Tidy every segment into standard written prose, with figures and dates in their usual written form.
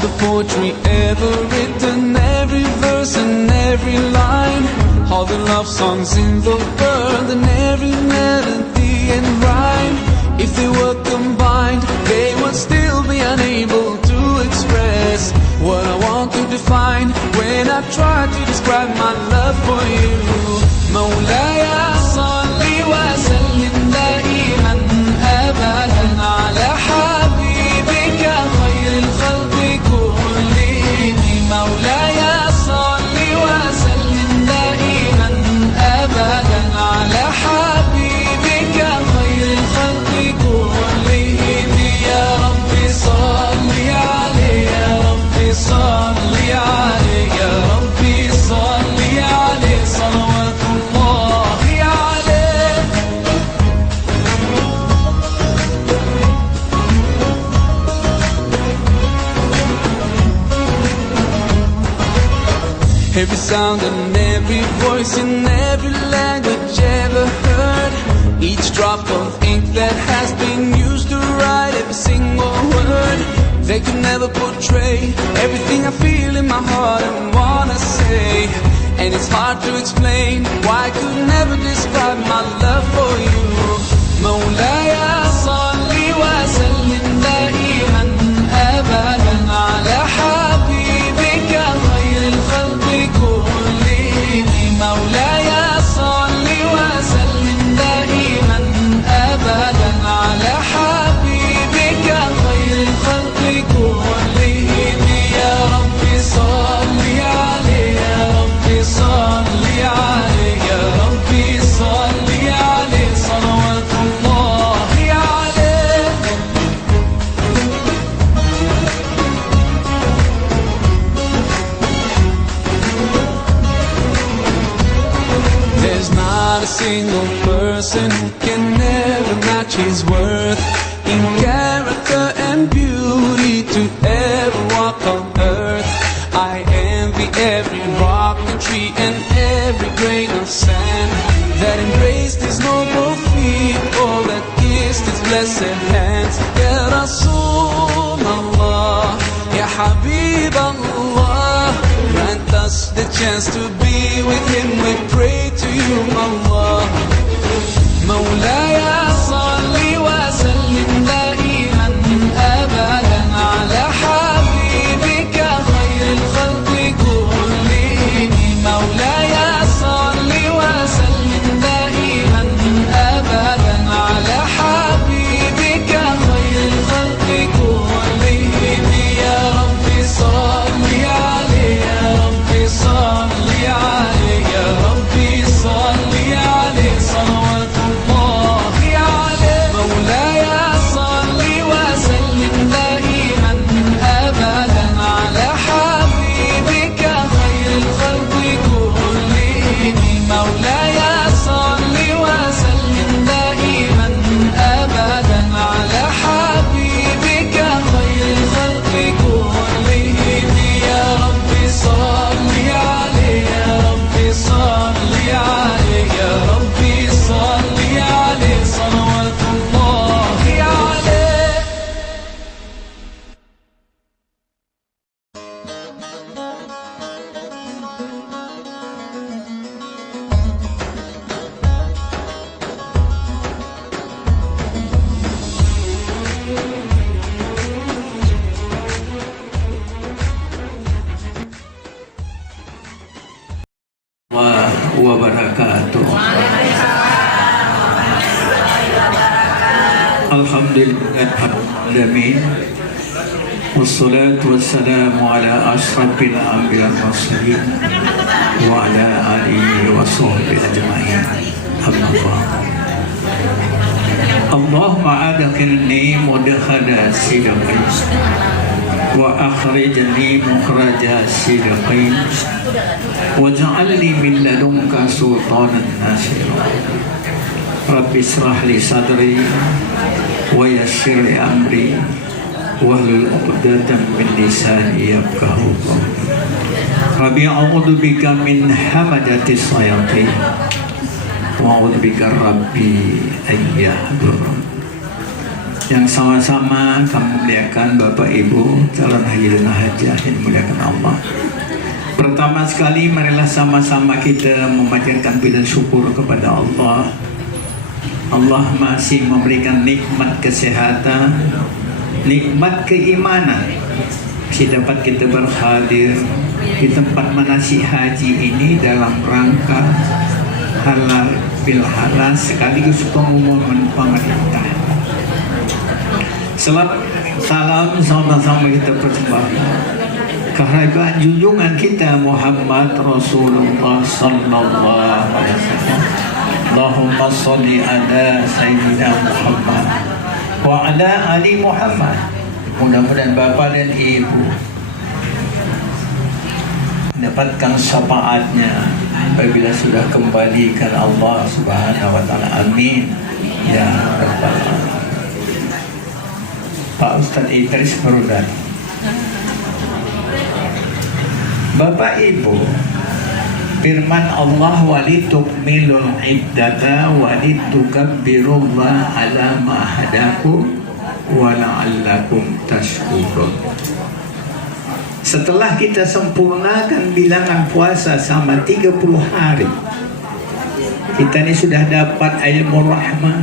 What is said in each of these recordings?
the poetry ever written, every verse and every line, all the love songs in the world and every melody and rhyme. If they were combined, they would still be unable to express what I want to define when I try to describe my love for you. مولاي صل وسلم دائما أبدا على حبيبك خير الخلق كلهم. مولاي صل وسلم دائما أبدا على حبيبك خير الخلق كلهم. يا رب صل عليه، يا رب صل عليه، يا رب صل عليه صلوات الله عليه. Every sound and every voice in every language ever heard, each drop of ink that has been used to write every single word, they could never portray everything I feel in my heart and wanna say. And it's hard to explain why I could never describe my love for you. مولاي صل وسلم دائما أبدا على حبيبك خير الخلق كلهم. مولاي صل وسلم دائما أبدا على حبيبك خير الخلق كلهم. يا رب صل عليه، يا رب صل عليه، يا رب صل عليه صلوات الله عليه. There's not a single person who can never match his worth in character and beauty to ever walk on earth. I envy every rock and tree and every grain of sand that embraced his noble feet, all that kissed his blessed hands. Ya Rasul Allah, Ya Habib Allah, grant us the chance to be with him. We pray to you, Allah. مولاي صل وسلم دائما أبدا على حبيبك خير الخلق كلهم. مولاي صل وسلم دائما أبدا على حبيبك خير الخلق كلهم. يا رب صل عليه، يا رب صل عليه، يا رب صل عليه صلوات الله عليه. مولاي صل وسلم دائما أبدا على حبيبك خير الخلق كلهم. مولاي صل وسلم دائما أبدا على حبيبك خير الخلق كلهم. يا رب صل عليه، يا رب صل عليه، يا رب صل عليه صلوات الله عليه. Wabarakatuh. Alhamdulillahirrahmanirrahim. Wassalatu wassalamu ala ashrafil anbiya wal mursalin wa ala alihi wa sahbihi ajma'in. Amma ba'd. Allahumma adkhilni mudkhala sidqin wa akhrijni mukhraja sidqin waj'alni min ladunka sultanan nasira. Rabbi israh li sadri wa yassir li amri wahlul 'uqdatam min lisani yafqahu qawli. Rabbi a'udzu bika min hamadati shayatin wa a'udzu bika rabbi an yahdurun. yang sama-sama kami muliakan Bapak Ibu calon haji dan hajah yang dimuliakan Allah. Pertama sekali marilah sama-sama kita memanjatkan puji dan syukur kepada Allah. Allah masih memberikan nikmat kesehatan, nikmat keimanan, masih dapat kita berhadir di tempat manasik haji ini dalam rangka halal bil halal sekaligus pengumuman pemerintah. Salam sama-sama kita persembahkan kehadiran junjungan kita Muhammad Rasulullah sallallahu alaihi wasallam. Allahumma sholli ala sayyidina Muhammad wa ala ali Muhammad. Mudah-mudahan Bapak dan Ibu mendapatkan syafaatnya apabila sudah kembali ke Allah Subhanahu wa taala. Amin ya rabbal alamin. Pak Ustadz Idris Perudani. Bapak Ibu, firman Allah walitukmilul iddata walitukabbirullaha ala ma hadakum wa la'allakum tashkurun. Setelah kita sempurnakan bilangan puasa sama 30 hari, kita ini sudah dapat ilmu rahmah,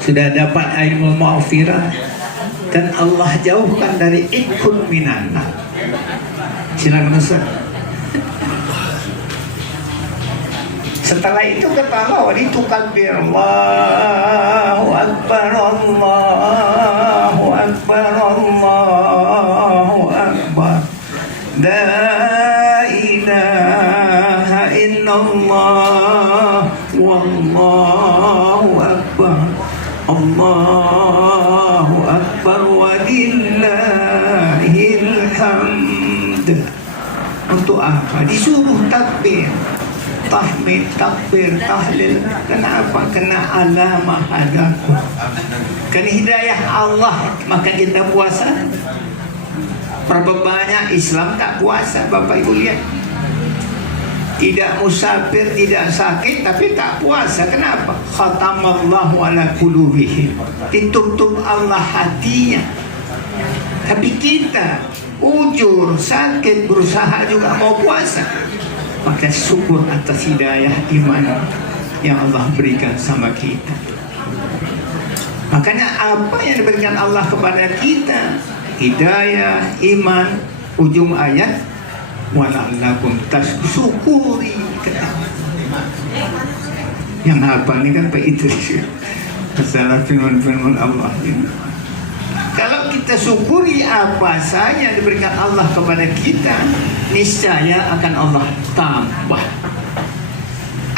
sudah dapat ilmu maghfirah, dan Allah jauhkan dari ikut minanna. Silakan Ustaz. Setelah itu kata Allah, walitukabir Allahu Akbar, Allahu Akbar, Allahu Akbar, la ilaha illallah, wallahu akbar, Allahu akbar, walillahil hamd. Untuk apa? Disuruh takbir, tahmid, takbir, tahlil. Kenapa? Kena alamah hadaku, kena hidayah Allah, maka kita puasa. Berapa banyak Islam tak puasa, Bapak Ibu lihat. Tidak musafir, tidak sakit, tapi tak puasa. Kenapa? Khatamallahu ala qulubihim, ditutup Allah hatinya. Tapi kita ujur, sakit, berusaha juga mau puasa. Maka syukur atas hidayah iman yang Allah berikan sama kita. Makanya apa yang diberikan Allah kepada kita, hidayah, iman, ujung ayat wala'allakum tashkurun. Yang hafal ini kan Pak Idris, masalah firman-firman Allah ini. Kalau kita syukuri apa saja yang diberikan Allah kepada kita, niscaya akan Allah tambah.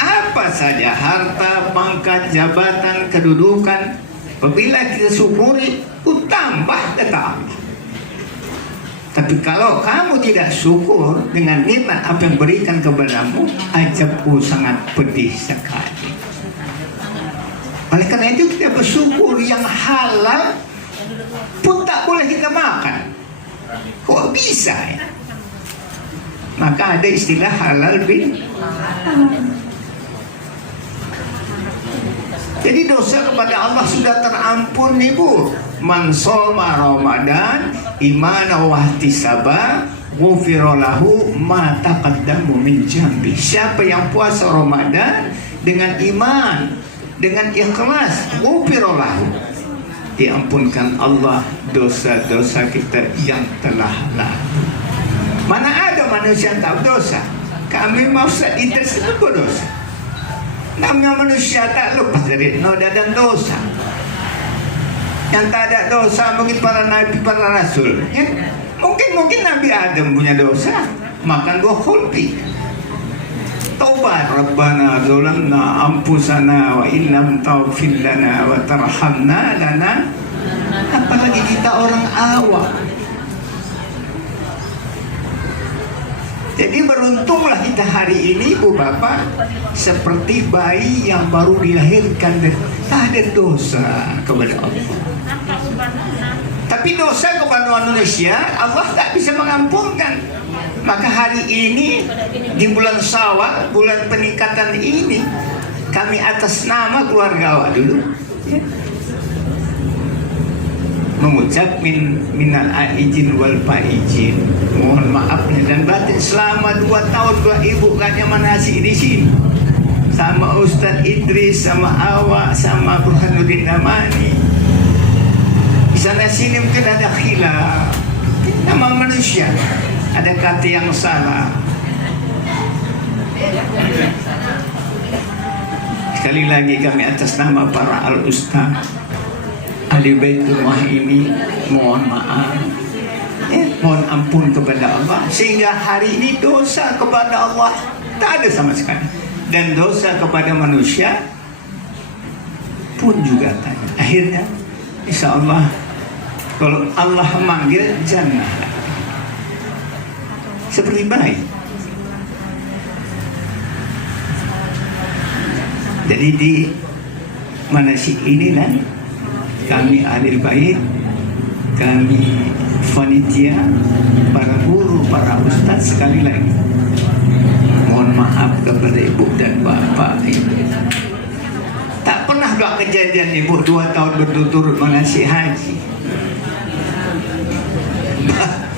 Apa saja, harta, pangkat, jabatan, kedudukan, apabila kita syukuri, tambah tetap. Tapi kalau kamu tidak syukur dengan nikmat apa yang berikan kepadamu, ajabku sangat pedih sekali. Oleh karena itu kita bersyukur, yang halal pun tak boleh kita makan. Kok bisa ya? Maka ada istilah halal bin. Jadi dosa kepada Allah sudah terampun, Ibu. Man shoma Ramadan imana wa ihtisaba ghufira lahu ma taqaddamu min dhanbi. Siapa yang puasa Ramadan dengan iman, dengan ikhlas, ghufira lahu, diampunkan Allah dosa-dosa kita yang telah lalu. Mana ada manusia yang tak berdosa? Kami mau Idris itu berdosa. Namanya manusia tak lepas dari noda dan dosa. Yang tak ada dosa mungkin para nabi, para rasul, ya? Mungkin Nabi Adam punya dosa, makan buah khuldi. Taubat, Rabbana zalamna anfusana wa illam taghfir lana wa tarhamna lana. Apalagi kita orang awam. Jadi beruntunglah kita hari ini, Ibu Bapak, seperti bayi yang baru dilahirkan dan tak ada dosa kepada Allah. Tapi dosa kepada manusia Allah tak bisa mengampunkan. Maka hari ini di bulan Syawal, bulan peningkatan ini, kami atas nama keluarga awak dulu, ya, mengucap minal aijin wal faizin, mohon maaf dan batin selama 2 tahun gua ibu katanya manasi di sini sama Ustadz Idris, sama Awak, sama Burhanuddin Amani. Di sana sini mungkin ada khilaf, nama manusia ada kata yang salah. Sekali lagi kami atas nama para al-ustaz ahli Baitullah ini mohon maaf, mohon ampun kepada Allah, sehingga hari ini dosa kepada Allah tak ada sama sekali, dan dosa kepada manusia pun juga tak ada. Akhirnya insya Allah kalau Allah manggil jannah seperti baik. Jadi di manasik ini kan kami ahli bait, kami panitia, para guru, para ustaz, sekali lagi mohon maaf kepada ibu dan bapak ibu. Tak pernah gak kejadian ibu 2 tahun berturut-turut mengasih haji.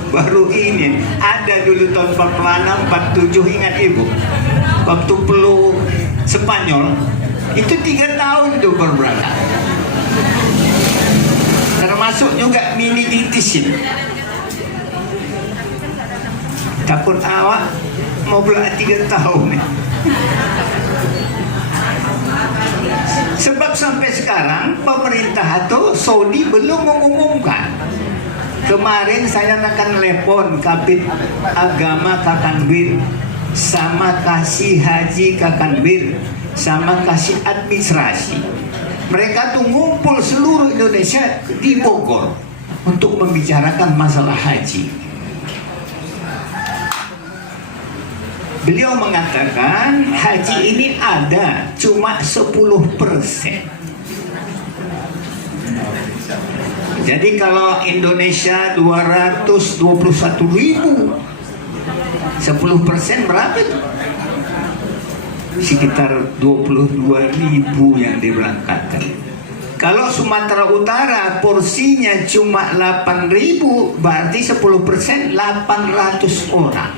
Baru ini ada dulu tahun 46, 47, ingat ibu waktu peluk Spanyol itu 3 tahun itu berberangkat, termasuk juga meningitis ini. Takut awak mau pula 3 tahun nih. Sebab sampai sekarang pemerintah atau Saudi belum mengumumkan. Kemarin saya akan telepon Kabid Agama Kakanwil sama kasih haji Kakanwil sama kasih administrasi. Mereka tuh ngumpul seluruh Indonesia di Bogor untuk membicarakan masalah haji. Beliau mengatakan haji ini ada cuma 10%. Jadi kalau Indonesia 221.000, 10% berapa itu? Sekitar 22.000 yang diberangkatkan. Kalau Sumatera Utara porsinya cuma 8.000, berarti 10% 800 orang.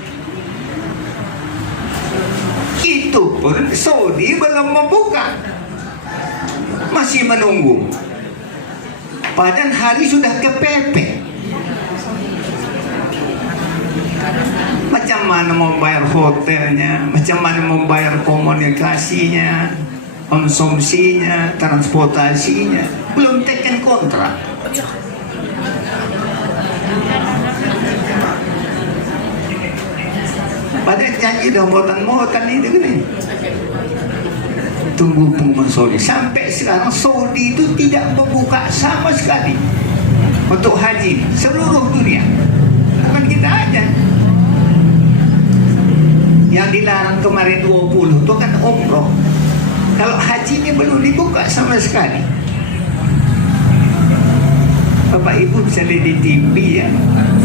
Itu pun Saudi belum membuka, masih menunggu. Padahal hari sudah kepepet. Macam mana membayar hotelnya, macam mana membayar komunikasinya, konsumsinya, transportasinya, belum teken kontrak. Padahal janji dah motan itu kan. Tunggu pengumuman Saudi. Sampai sekarang Saudi itu tidak membuka sama sekali untuk haji seluruh dunia. Bukan kita aja. Yang dilarang kemarin 20 itu kan umroh. Kalau haji ini belum dibuka sama sekali. Bapak Ibu bisa lihat di TV ya,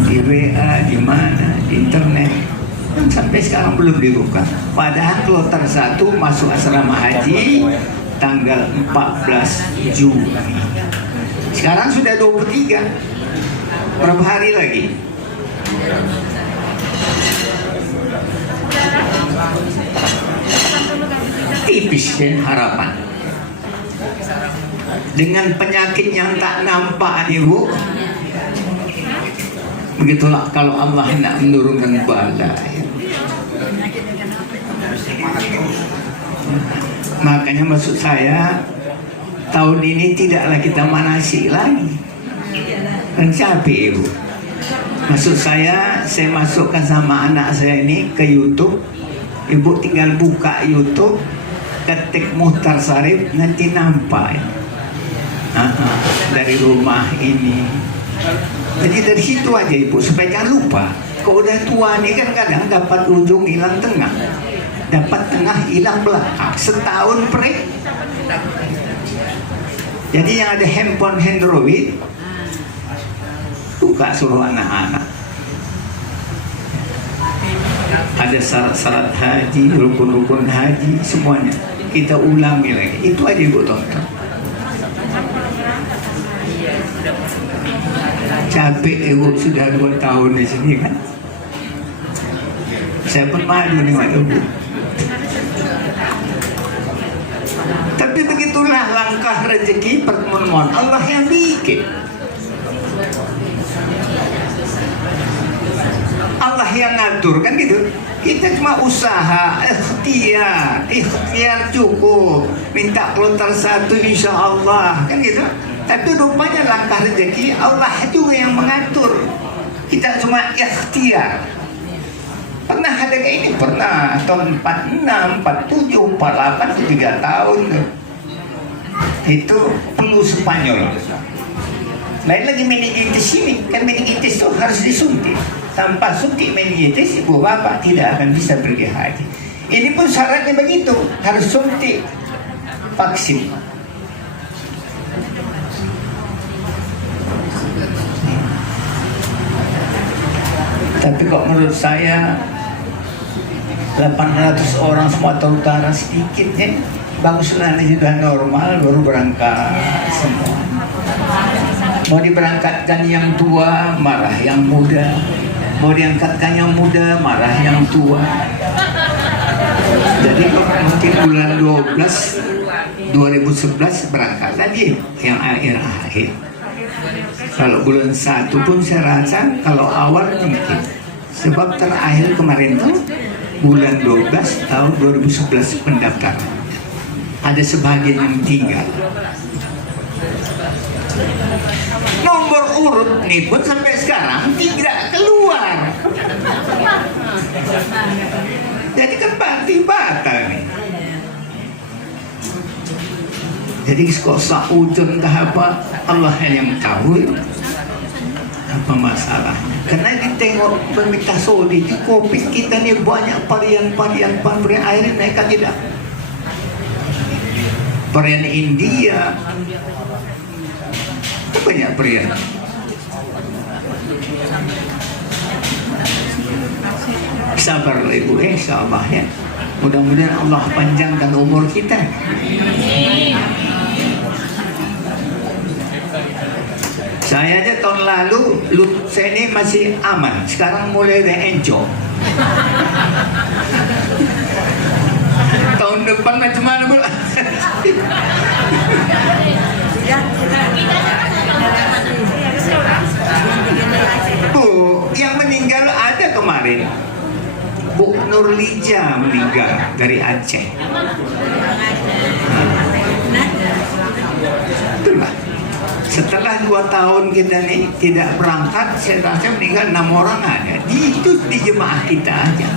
di WA, di mana, di internet. Sampai sekarang belum dibuka. Padahal kloter 1 masuk asrama haji tanggal 14 Juni. Sekarang sudah 23. Berapa hari lagi? Tipis ya harapan. Dengan penyakit yang tak nampak Ibu. Begitulah kalau Allah hendak menurunkan bala. Makanya maksud saya tahun ini tidaklah kita manasik lagi. Dan capek Ibu. Maksud saya masukkan sama anak saya ini ke YouTube. Ibu tinggal buka YouTube, ketik Muhtar Sarif, nanti nampak dari rumah ini. Jadi dari situ aja Ibu, supaya jangan lupa. Kalau udah tua nih kan kadang dapat ujung hilang tengah, dapat tengah hilang belakang, setahun break. Jadi yang ada handphone Android, buka suruh anak-anak. Ada syarat-syarat haji, rukun-rukun haji, semuanya kita ulangi lagi. Itu aja Ibu tonton. Capek ibu sudah 2 tahun di sini kan. Saya pun malu nih Mak Ibu. Tapi begitulah langkah rezeki pertemuan Allah yang bikin. Allah yang ngatur kan gitu. Kita cuma usaha, ikhtiar cukup, minta kloter 1 insya Allah kan gitu. Tapi rupanya langkah rezeki Allah juga yang mengatur. Kita cuma ikhtiar. Pernah ada kayak ini? Pernah. Tahun 46, 47, 48, 3 tahun tuh. Itu flu Spanyol. Lain lagi meningitis ini. Kan meningitis itu harus disuntik. Tanpa suntik meningitis, ibu bapak tidak akan bisa pergi haji. Ini pun syaratnya begitu. Harus suntik vaksin. Tapi kok menurut saya 800 orang Sumatera Utara sedikit ya. Baguslah ini sudah normal baru berangkat semua. Mau diberangkatkan yang tua marah yang muda. Mau diangkatkan yang muda marah yang tua. Jadi mungkin bulan 12 2011 berangkat lagi yang akhir-akhir. Kalau bulan 1 pun saya rasa kalau awal mungkin. Sebab terakhir kemarin tuh bulan 12 tahun 2011 pendaftaran. Ada sebagian yang tinggal. Nomor urut nih pun sampai sekarang tidak keluar. Jadi kan batal nih. Jadi kok saudun apa Allah yang tahu apa masalah. Karena ditengok pemerintah Saudi di Covid kita nih banyak varian akhirnya mereka tidak. Varian India banyak varian. Sabarlah ibu, insyaallah ya. Mudah-mudahan Allah panjangkan umur kita. Saya aja tahun lalu saya ini masih aman. Sekarang mulai enjoy. Tahun depan macam mana pula? Bu, yang meninggal ada kemarin. Bu Nurlija meninggal dari Aceh. Itulah. Setelah 2 tahun kita nih tidak berangkat, saya rasa meninggal 6 orang ada. Itu di jemaah kita aja.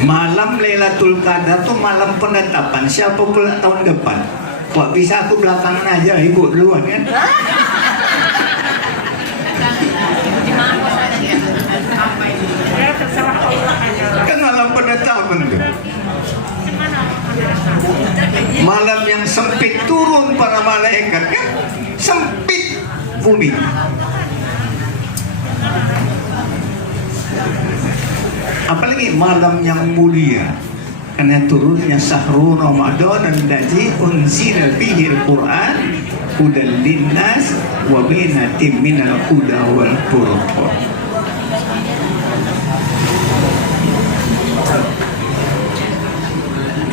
Malam Lailatul Qadar tuh malam penetapan. Siapa pula tahun depan? Kok bisa aku belakangan aja, ibu duluan kan? Kan malam penetapan tuh. Malam yang sempit turun para malaikat kan? Sempit bumi. Apalagi malam yang mulia karena turunnya syahrul Ramadan alladzi unzila fihi al-Qur'an hudan linnas wa bainatin minal huda wal furqan.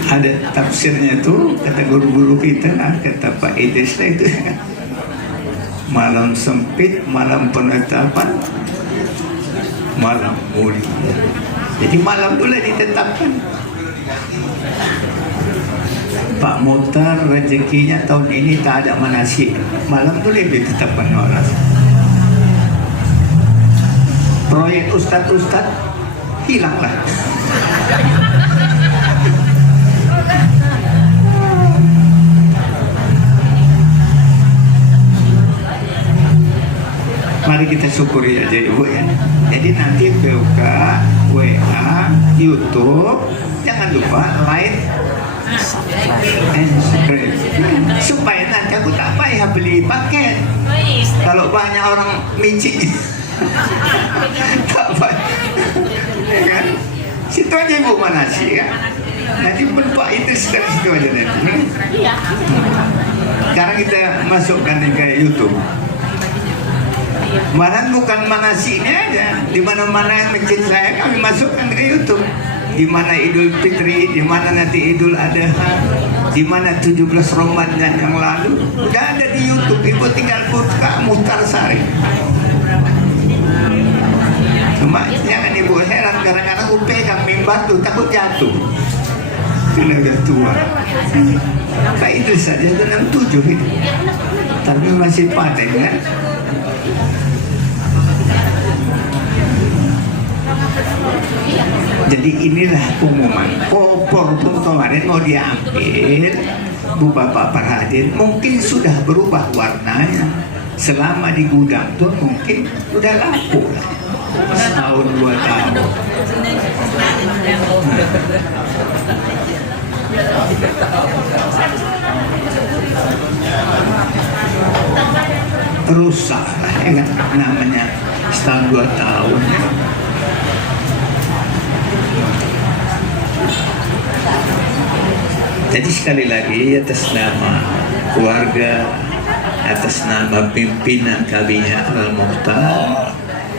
Ada tafsirnya tuh kata guru-guru kita, kata Pak Idris itu malam sempit, malam penetapan, malam mulia. Jadi malam boleh ditetapkan. Pak Muhtar rezekinya tahun ini tak ada manasik, malam boleh ditetapkan orang. Proyek ustad-ustad hilanglah. Mari kita syukuri aja ibu ya. Jadi nanti buka WA, YouTube, jangan lupa like and subscribe supaya nanti aku tak payah beli paket. Kalau banyak orang micik tak payah. Ya kan? Situ aja ibu mana sih ya? Nanti pun Pak Idris kan situ aja nanti. Sekarang kita masukkan ke YouTube. Malah bukan manasinya aja, di mana-mana yang masjid saya kami masukkan ke YouTube. Di mana Idul Fitri, di mana nanti Idul Adha, di mana 17 Ramadan yang lalu, udah ada di YouTube. Ibu tinggal buka Muhtar Sari. Cuma jangan ibu heran, kadang-kadang aku pegang mimbar tuh takut jatuh. Sudah udah tua. Pak itu saja 67 itu, tapi masih paten kan? Jadi inilah pengumuman. Opor pun kemarin mau diambil, Bu Bapak Perhadin, mungkin sudah berubah warnanya. Selama di gudang tuh mungkin sudah laku lah. Setahun 2 tahun. Rusak lah ya kan, namanya setahun 2 tahun. Jadi sekali lagi atas nama keluarga, atas nama pimpinan Kabinet Al-Mukhtar,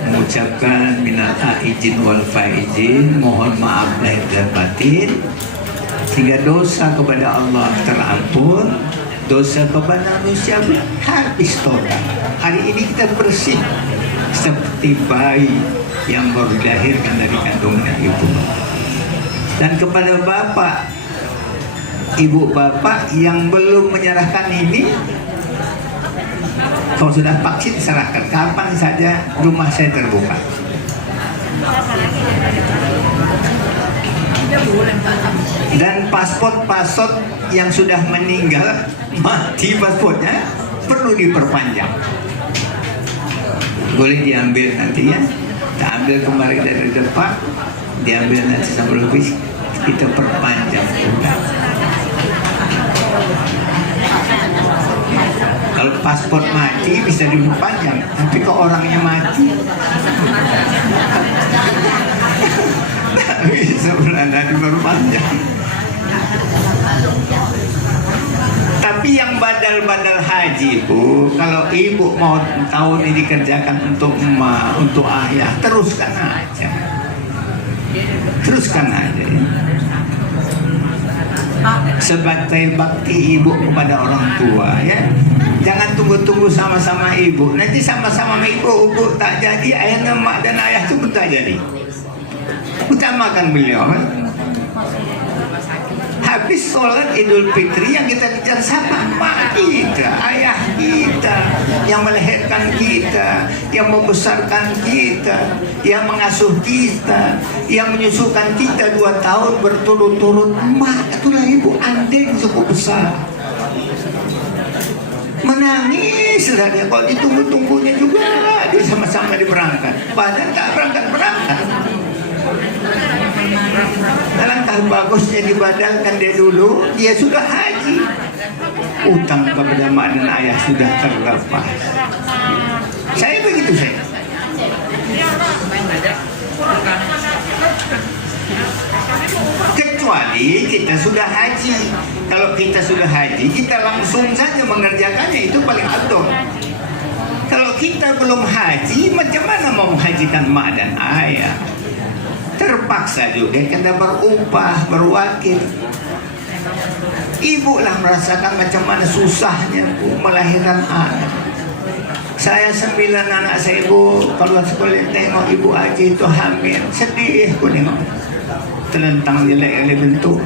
mengucapkan minal aidin wal faizin, mohon maaf lahir dan batin, sehingga dosa kepada Allah terampun, dosa kepada manusia habis total. Hari ini kita bersih seperti bayi yang baru dilahirkan dari kandungan ibu. Dan kepada bapak, ibu bapak yang belum menyerahkan ini, kalau sudah vaksin serahkan, kapan saja rumah saya terbuka. Dan paspor yang sudah meninggal, mati paspornya, perlu diperpanjang. Boleh diambil nanti ya, kita ambil kemarin dari depan, diambil nanti sama lebih, kita perpanjang. Kalau paspor mati bisa diperpanjang, tapi kalau orangnya mati bisa berada diperpanjang. Tapi yang badal-badal haji Bu, kalau ibu mau tahun ini dikerjakan untuk emak, untuk ayah, teruskan aja. Teruskan aja ya. Sebagai bakti ibu kepada orang tua ya. Jangan tunggu-tunggu sama-sama ibu. Nanti sama-sama ibu tak jadi, ayahnya emak dan ayah itu pun tak jadi. Utamakan beliau kan. Habis sholat Idul Fitri yang kita kejar siapa? Emak kita, ayah kita, yang melahirkan kita, yang membesarkan kita, yang mengasuh kita, yang menyusukan kita 2 tahun berturut-turut. Emak itulah ibu andeng cukup besar. Menangis lah dia, kalau ditunggu-tunggunya juga dia sama-sama diberangkat, padahal tak berangkat-berangkat. Alangkah bagusnya dibadalkan dia dulu, dia sudah haji, utang kepada mak dan ayah sudah terlepas. Saya begitu saya. Kecuali kita sudah haji. Kalau kita sudah haji, kita langsung saja mengerjakannya, itu paling afdol. Kalau kita belum haji, macam mana mau menghajikan mak dan ayah? Terpaksa juga kita berupah, berwakil. Ibu lah merasakan macam mana susahnya melahirkan anak. Saya 9 anak saya Bu, kalau sekolah tengok ibu Haji itu hamil, sedih aku tengok. Telentang jelek-jelek bentuk.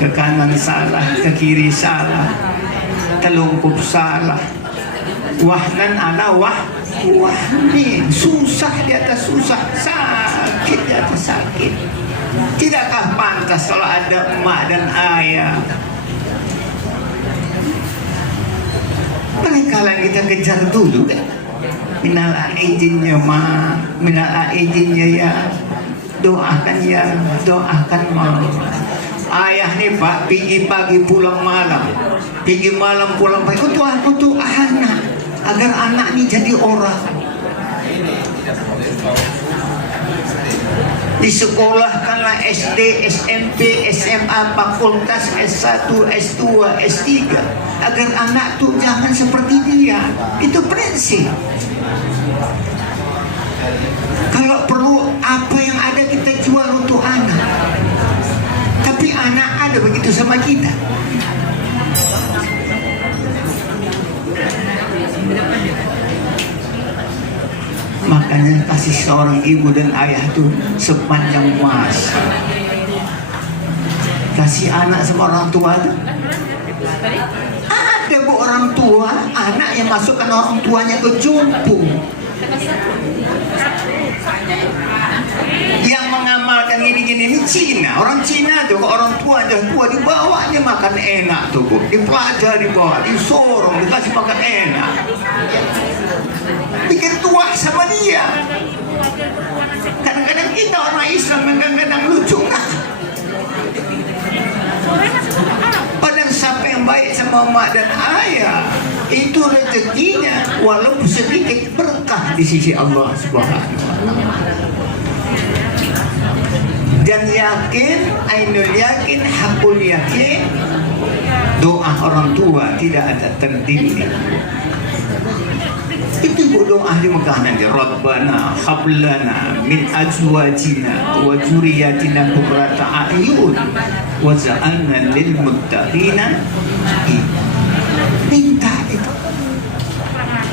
Ke kanan salah, ke kiri salah, telungkup salah. Wahnan ala wahnin, susah di atas susah, sakit di atas sakit. Tidakkah pantas kalau ada emak dan ayah? Mereka yang kita kejar dulu kan. Minal aidinnya ma, minal aidinnya ya, doakan ya, doakan ma. Ayah nih Pak, pergi pagi pulang malam, pergi malam pulang pagi, untuk anak, agar anak ini jadi orang. Disekolahkan sekolah SD, SMP, SMA, fakultas, S1, S2, S3 agar anak tuh jangan seperti dia. Itu prinsip. Kalau perlu apa yang ada kita jual untuk anak, tapi anak ada begitu sama kita. Makanya kasih seorang ibu dan ayah itu sepanjang masa. Kasih anak sama orang tua itu. Ada bu orang tua, anak yang masukkan orang tuanya ke jumpu. Yang mengamalkan ini Cina. Orang Cina tuh, orang tua dibawanya makan enak tuh bu. Dipelajari bawa, disorong, dikasih makan enak. Pikir tua sama dia. Kadang-kadang kita orang Islam kadang-kadang lucu kan. Padahal siapa yang baik sama mak dan ayah, itu rezekinya walaupun sedikit berkah di sisi Allah Subhanahu wa Ta'ala. Dan yakin, ainul yakin, hakul yakin, doa orang tua tidak ada terdiri. Itu doa di Mekah nanti. Rabbana hablana min azwajina wa dzurriyyatina qurrata a'yun waj'alna lil muttaqina. Minta itu.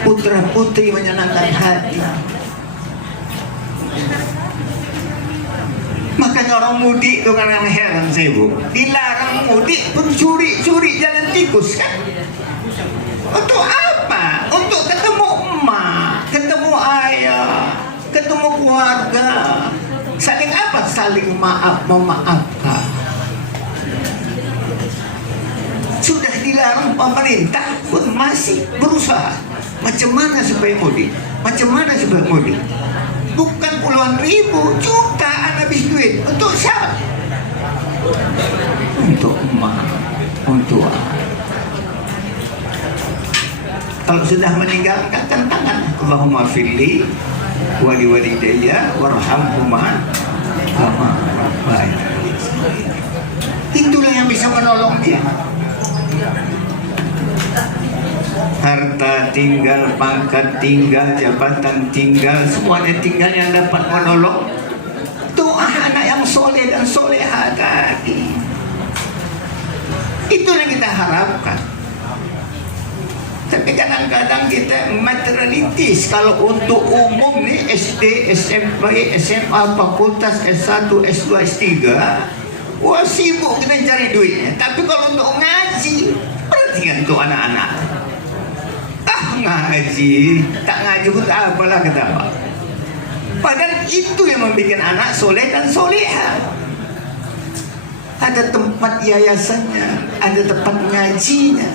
Putra putri menyenangkan hati. Makanya orang mudik itu kan heran saya bu. Dilarang mudik pun curi jalan tikus kan. Untuk apa? Untuk ketemu emak, ketemu ayah, ketemu keluarga. Saling apa? Saling maaf, memaafkan. Sudah dilarang pemerintah pun masih berusaha. Macam mana supaya mudik? Macam mana supaya mudik? Bukan puluhan ribu, jutaan habis duit. Untuk siapa? Untuk emak, untuk ayah. Kalau sudah meninggal, angkatkan tangan. Allahumma firli wali walidayya warhamhuma kama rabbayani. Itulah yang bisa menolong dia. Harta tinggal, pangkat tinggal, jabatan tinggal, semuanya tinggal yang dapat menolong. Doa anak yang soleh dan soleha tadi. Itulah yang kita harapkan. Tapi kadang-kadang kita materialistis. Kalau untuk umum nih SD, SMP, SMA, fakultas, S1, S2, S3, wah sibuk kita cari duitnya. Tapi kalau untuk ngaji, perhatikan untuk anak-anak. Ngaji, tak ngaji pun tak apalah kata apa. Padahal itu yang membuat anak soleh dan soleha. Ada tempat yayasannya, ada tempat ngajinya.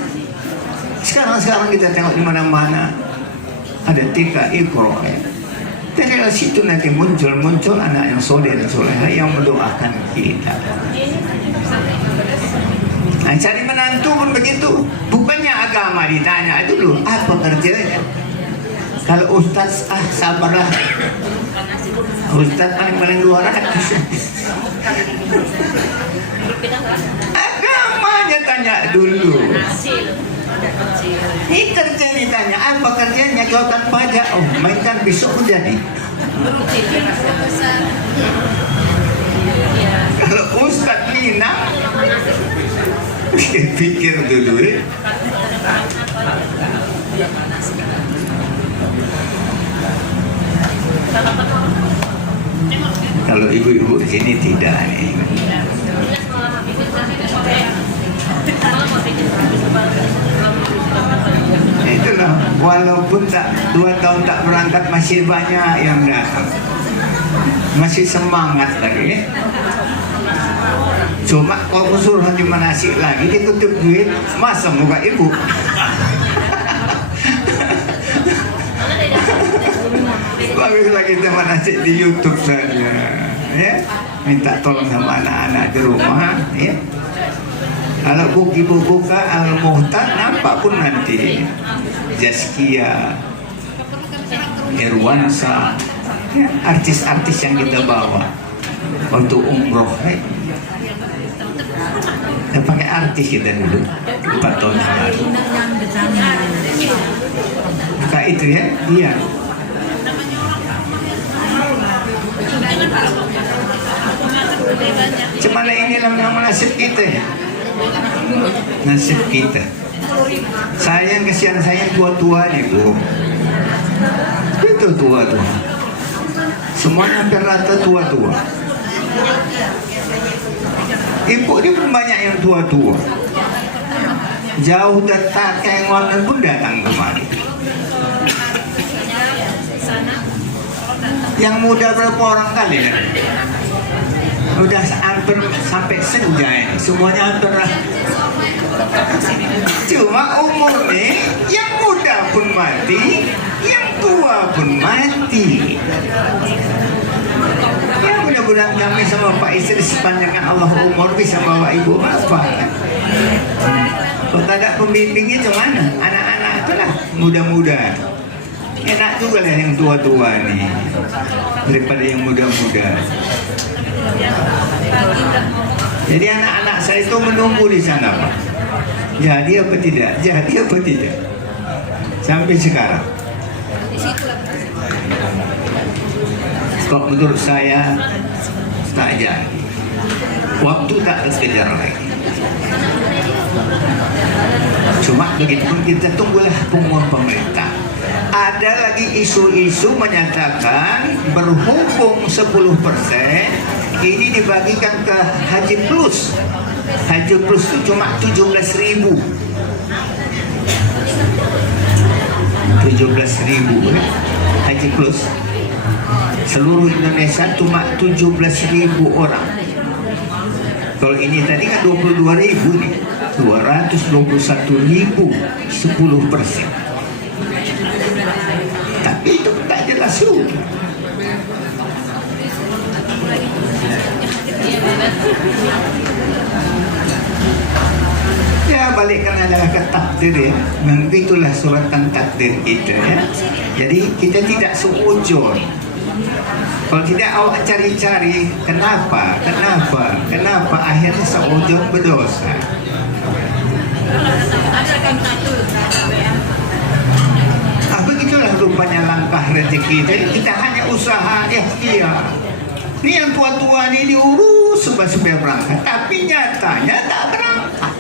Sekarang kita tengok di mana-mana ada TK Iqra. Dari situ nanti muncul anak yang soleh dan soleha yang mendoakan kita. Nah, cari menantu pun begitu. Bukannya agama ditanya dulu apa kerjanya. Kalau ustaz, sabarlah. Ustaz paling 200. Agamanya tanya dulu. Ini kerja ditanya apa kerjanya, jawatan pajak. Oh, mainkan besok pun jadi. Kalau ustaz minang, pikir dulu ya. Kalau ibu-ibu di sini tidak nih. Itulah, walaupun 2 tahun tak berangkat masih banyak yang datang. Masih semangat lagi. Cuma kalau suruh nanti manasik lagi ditutup duit, masa muka ibu. Baguslah kita manasik di YouTube saja, ya. Minta tolong sama anak-anak di rumah, ya. Kalau ibu buka Al-Muhtad, nampak pun nanti Zaskia, Irwansa, ya, artis-artis yang kita bawa. waktu umroh. Kita pakai artis kita dulu 4 tahun yang lalu. Buka itu ya, dia. Cuma ini nama nasib kita ya. Nasib kita. Sayang, kesian saya tua-tua nih Bu. Itu tua-tua. Semuanya hampir rata tua-tua. Ibu ini pun banyak yang tua-tua. Jauh dari Takengon pun datang kemari. Yang muda berapa orang kali ya? Udah hampir sampai senja ini. Semuanya hampir. Cuma umur nih, yang muda pun mati, yang tua pun mati. Ya mudah-mudahan kami sama Pak istri sepanjangkan Allah umur bisa bawa ibu apa. Kalau tak ada pembimbingnya gimana? Anak-anak itulah muda-muda. Enak juga lah yang tua-tua nih daripada yang muda-muda. Jadi anak-anak saya itu menunggu di sana Pak. Jadi apa tidak? Jadi apa tidak? Sampai sekarang. Kok menurut saya tak jadi. Waktu tak terkejar lagi. Cuma begitupun kita tunggulah pengumuman pemerintah. Ada lagi isu-isu menyatakan berhubung 10% ini dibagikan ke Haji Plus. Haji Plus itu cuma 17.000. 17.000 Haji Plus. Seluruh Indonesia cuma 17.000 orang. Kalau ini tadi kan 22.000 nih. 221.000, 10%. Tapi itu tak jelas juga. Ya balikkan adalah ke takdir ya. Memang itulah suratan takdir kita ya. Jadi kita tidak seujur. Kalau tidak awak cari-cari kenapa akhirnya seujur berdosa. Begitulah rupanya langkah rezeki. Jadi kita hanya usaha ikhtiar. Ini yang tua-tua ini diurus supaya berangkat, tapi nyatanya tak berangkat.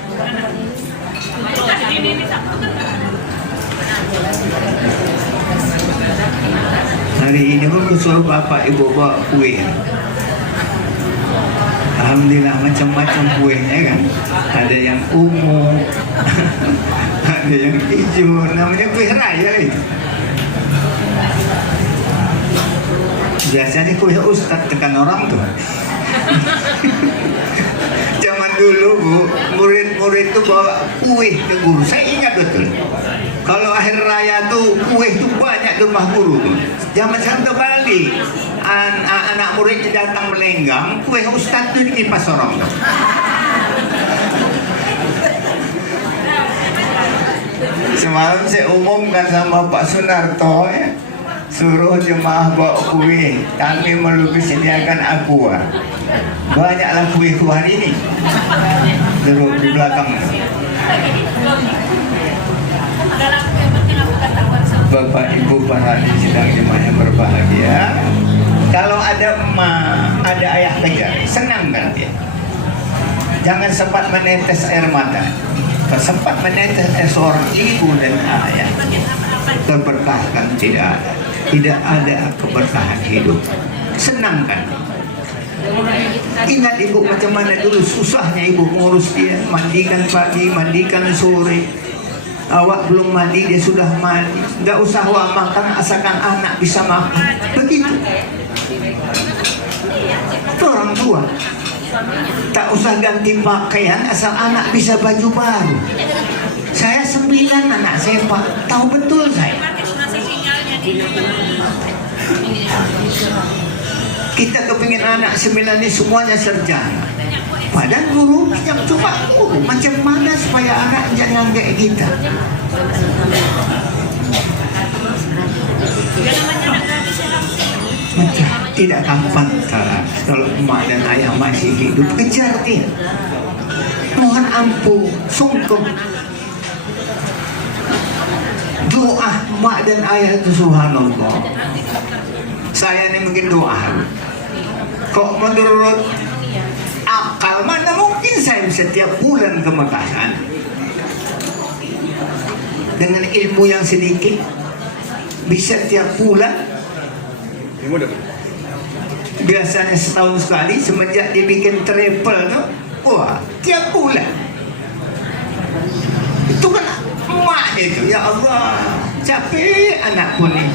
Hari ini pun suruh bapak ibu bawa kue. Alhamdulillah macam-macam kuenya kan. Ada yang ungu, ada yang hijau, namanya kue raya itu. Biasanya kue ustad tekan orang tuh. Zaman dulu Bu, murid-murid itu bawa kue ke guru. Saya ingat betul. Kalau akhir raya tuh kue itu banyak di rumah guru tuh. Zaman sekarang terbalik. Anak murid datang melenggang, kue ustad tuh dikipas orang tuh. Semalam saya umumkan sama Pak Sunarto ya. Suruh jemaah bawa kue, kami melukis sediakan aqua. Banyaklah kue hari ini duduk di belakang. Bapak Ibu para hadirin sidang jemaah yang berbahagia, kalau ada emak, ada ayah tegar, senang kan dia. Jangan sempat menetes air mata. Sempat menetes air seorang ibu dan ayah. Terberkahkan tidak ada keberkahan hidup. Senang kan? Ingat ibu macam mana dulu susahnya ibu mengurus dia, mandikan pagi, mandikan sore. Awak belum mandi dia sudah mandi. Tidak usah awak makan asalkan anak bisa makan. Begitu. Itu orang tua. Tak usah ganti pakaian asal anak bisa baju baru. Saya 9 anak saya Pak, tahu betul saya. Kita kepingin anak 9 ini semuanya sarjana. Padahal guru yang cuma guru. Macam mana supaya anak jangan kayak kita? Macam Tidakkah pantas kalau emak dan ayah masih hidup, kejar dia, mohon ampun, sungkem. Doa emak dan ayah itu subhanallah. Saya ini mungkin doa. Kok menurut akal mana mungkin saya setiap bulan ke Mekah dengan ilmu yang sedikit bisa tiap bulan. Biasanya setahun sekali, semenjak dibikin travel tuh, wah tiap bulan. Itu kan emak itu, ya Allah capek anakku nih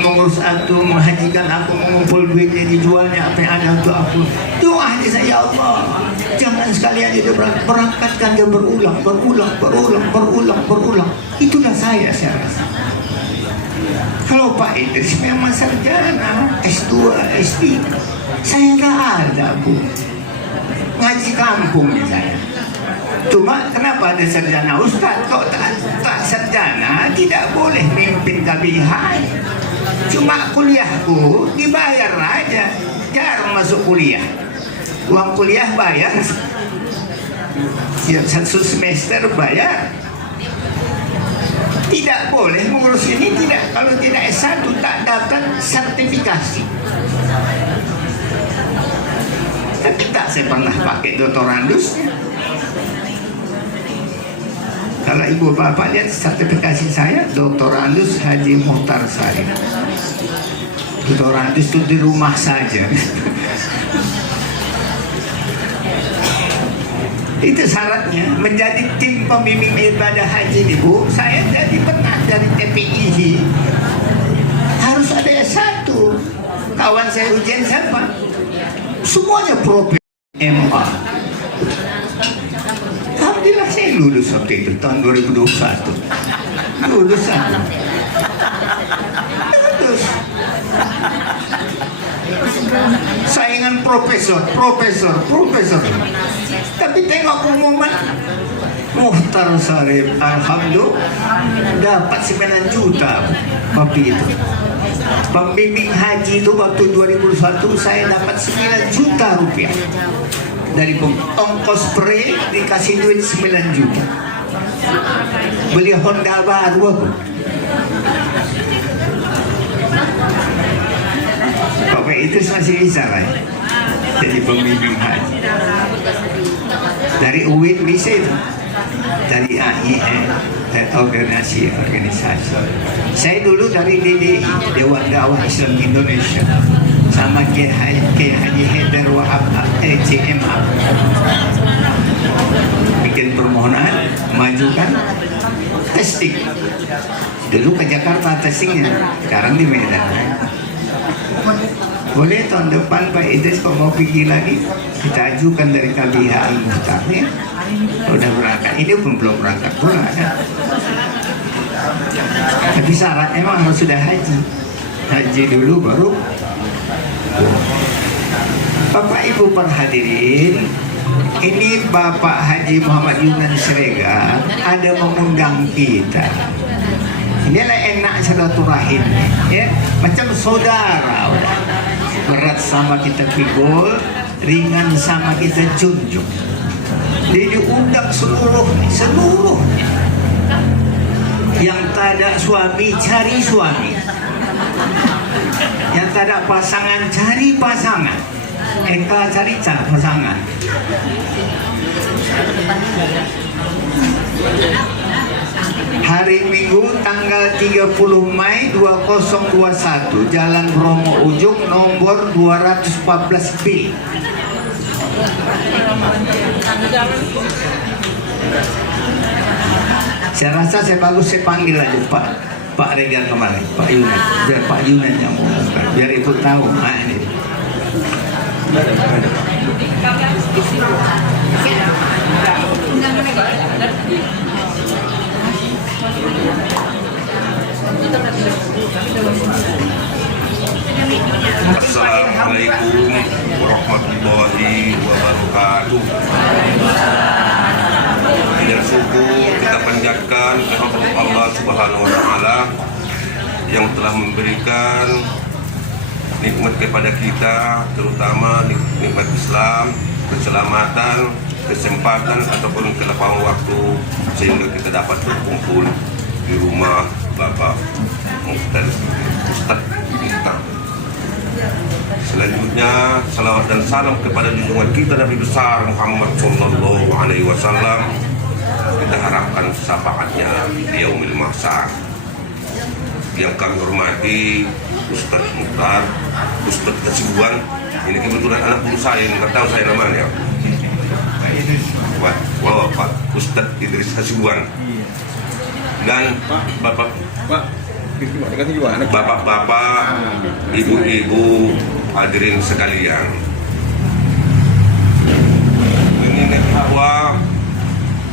mengurus aku, menghajikan aku, mengumpul duitnya, dijualnya apa yang ada untuk aku. Doa aja saya, ya Allah jangan sekalian dia berangkatkan dia berulang. Itulah saya rasa. Kalau Pak Idris memang sarjana S2, S3, saya nggak ada Bu, ngaji kampung nih saya. Cuma kenapa ada sarjana Ustaz? Kok tak sarjana tidak boleh mimpin KBH. Cuma kuliahku dibayar aja, jarang masuk kuliah. Uang kuliah bayar, satu semester bayar. Tidak boleh mengurus ini, tidak. Kalau tidak S1 tak dapat sertifikasi. Tapi tak saya pernah pakai doktorandusnya. Kalau ibu bapak lihat sertifikasi saya, doktorandus Haji Muhtar Sarif. Doktorandus itu di rumah saja. Itu syaratnya menjadi tim pembimbing ibadah haji nih Bu. Saya jadi pernah dari TPI, harus ada S1. Kawan saya ujian siapa? Semuanya profesor MA. Alhamdulillah saya lulus waktu itu tahun 2021. Lulusan. Lulus. Saingan profesor. Tapi tengok pengumuman Muhtar Sarif, alhamdulillah dapat 9 juta Bapak itu. Pembimbing haji itu waktu 2001 saya dapat 9 juta rupiah. Dari ongkos pre dikasih duit 9 juta. Beli Honda baru aku. Bapak itu masih bisa lah jadi pembimbing haji. Dari UIN bisa itu, dari AIE, dan organisasi. Saya dulu dari DDI, Dewan Dakwah Islam Indonesia, sama Kiai Haji Haidar Wahab CMA, bikin permohonan, majukan testing. Dulu ke Jakarta testingnya, sekarang di Medan. Boleh tahun depan Pak Idris kalau mau pergi lagi, kita ajukan dari KBH Al-Muhtar ya. Udah berangkat, ini pun belum berangkat pula kan. Tapi syarat emang harus sudah haji. Haji dulu baru. Bapak Ibu perhadirin, ini Bapak Haji Muhammad Yunan Siregar ada mengundang kita. Inilah enak silaturahim ya, macam saudara udah. Berat sama kita pikul, ringan sama kita junjung. Jadi diundang seluruhnya. Yang tak ada suami cari suami, yang tak ada pasangan cari pasangan. Eka cari pasangan. Hari Minggu tanggal 30 Mei 2021, Jalan Bromo Ujung nomor 214B. Saya rasa saya bagus saya panggil aja Pak Regar kemarin, Pak Yunan, biar Pak Yunan yang mengumumkan, biar Ibu tahu. Nah ini. Assalamualaikum warahmatullahi wabarakatuh. Dan syukur kita panjatkan kehadirat Allah Subhanahu wa taala yang telah memberikan nikmat kepada kita, terutama nikmat Islam, keselamatan, kesempatan ataupun kelapangan waktu sehingga kita dapat berkumpul di rumah Bapak Ustadz kita. Selanjutnya salawat dan salam kepada junjungan kita Nabi besar Muhammad Sallallahu Alaihi Wasallam. Kita harapkan syafaatnya di yaumil mahsyar. Yang kami hormati Ustadz Mukhtar, Ustadz Hasibuan. Ini kebetulan anak buah saya, nggak tahu saya namanya. Wah, Pak Ustadz Idris Hasibuan. Dan bapak-bapak, ibu-ibu, hadirin sekalian. Mengingat bahwa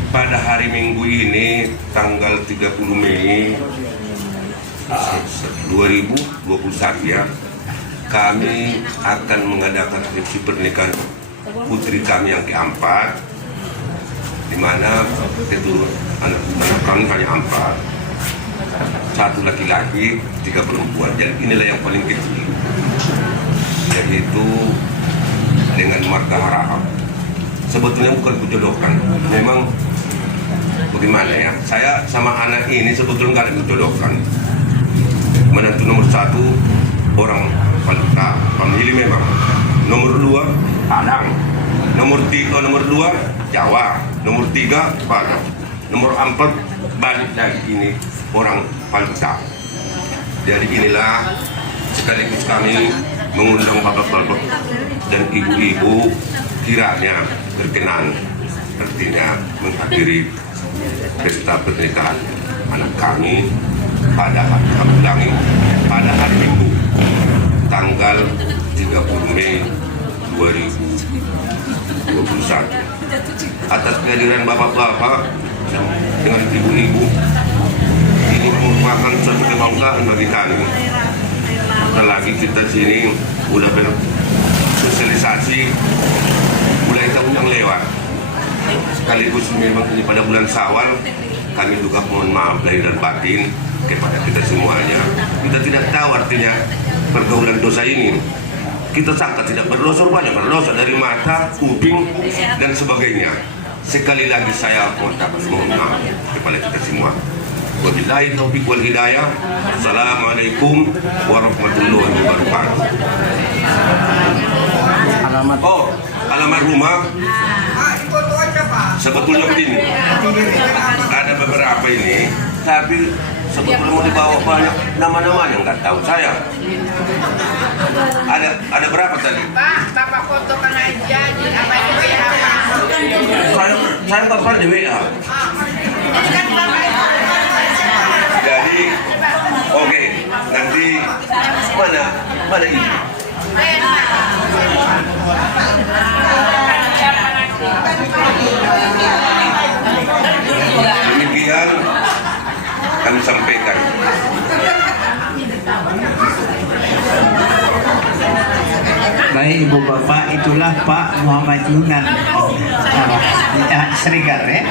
pada hari Minggu ini, tanggal 30 Mei 2021 ya, kami akan mengadakan resepsi pernikahan putri kami yang keempat, di mana itu anak kami hanya 4, 1 laki-laki, 3 perempuan. Jadi inilah yang paling kecil, yaitu dengan marga haram. Sebetulnya bukan kujodohkan, memang bagaimana ya, saya sama anak ini sebetulnya nggak ada kujodohkan. Menantu nomor 1 orang Palembang, pemilih memang. Nomor 2 Padang. Nomor 2 Jawa. Nomor 3 Padang. Nomor 4 balik lagi ini orang Palembang. Jadi inilah sekaligus kami mengundang bapak-bapak dan ibu-ibu kiranya berkenan, artinya menghadiri pesta pernikahan anak kami pada hari Minggu tanggal 30 Mei 2021. Atas kehadiran bapak-bapak dengan ibu-ibu, ini merupakan suatu kebanggaan bagi kami. Apalagi kita sini udah bersosialisasi mulai tahun yang lewat. Sekaligus memang ini pada bulan Syawal, kami juga mohon maaf lahir dan batin kepada kita semuanya. Kita tidak tahu artinya pergaulan dosa ini. Kita sangka tidak berdosa, banyak berdosa dari mata, kuping, dan sebagainya. Sekali lagi saya mohon maaf kepada kita semua. Wabillahi taufiq wal hidayah. Assalamualaikum warahmatullahi wabarakatuh. Alamat rumah sebetulnya begini, ada beberapa ini, tapi sebetulnya mau dibawa banyak nama-namanya nggak tahu saya. Ada berapa tadi? Pak, Bapak fotokan aja di apa itu WA. Saya nggak pernah di WA. Jadi, oke, nanti mana ini? Demikian kami sampaikan. Baik Ibu Bapak, itulah Pak Muhammad Yunan Serigar ya.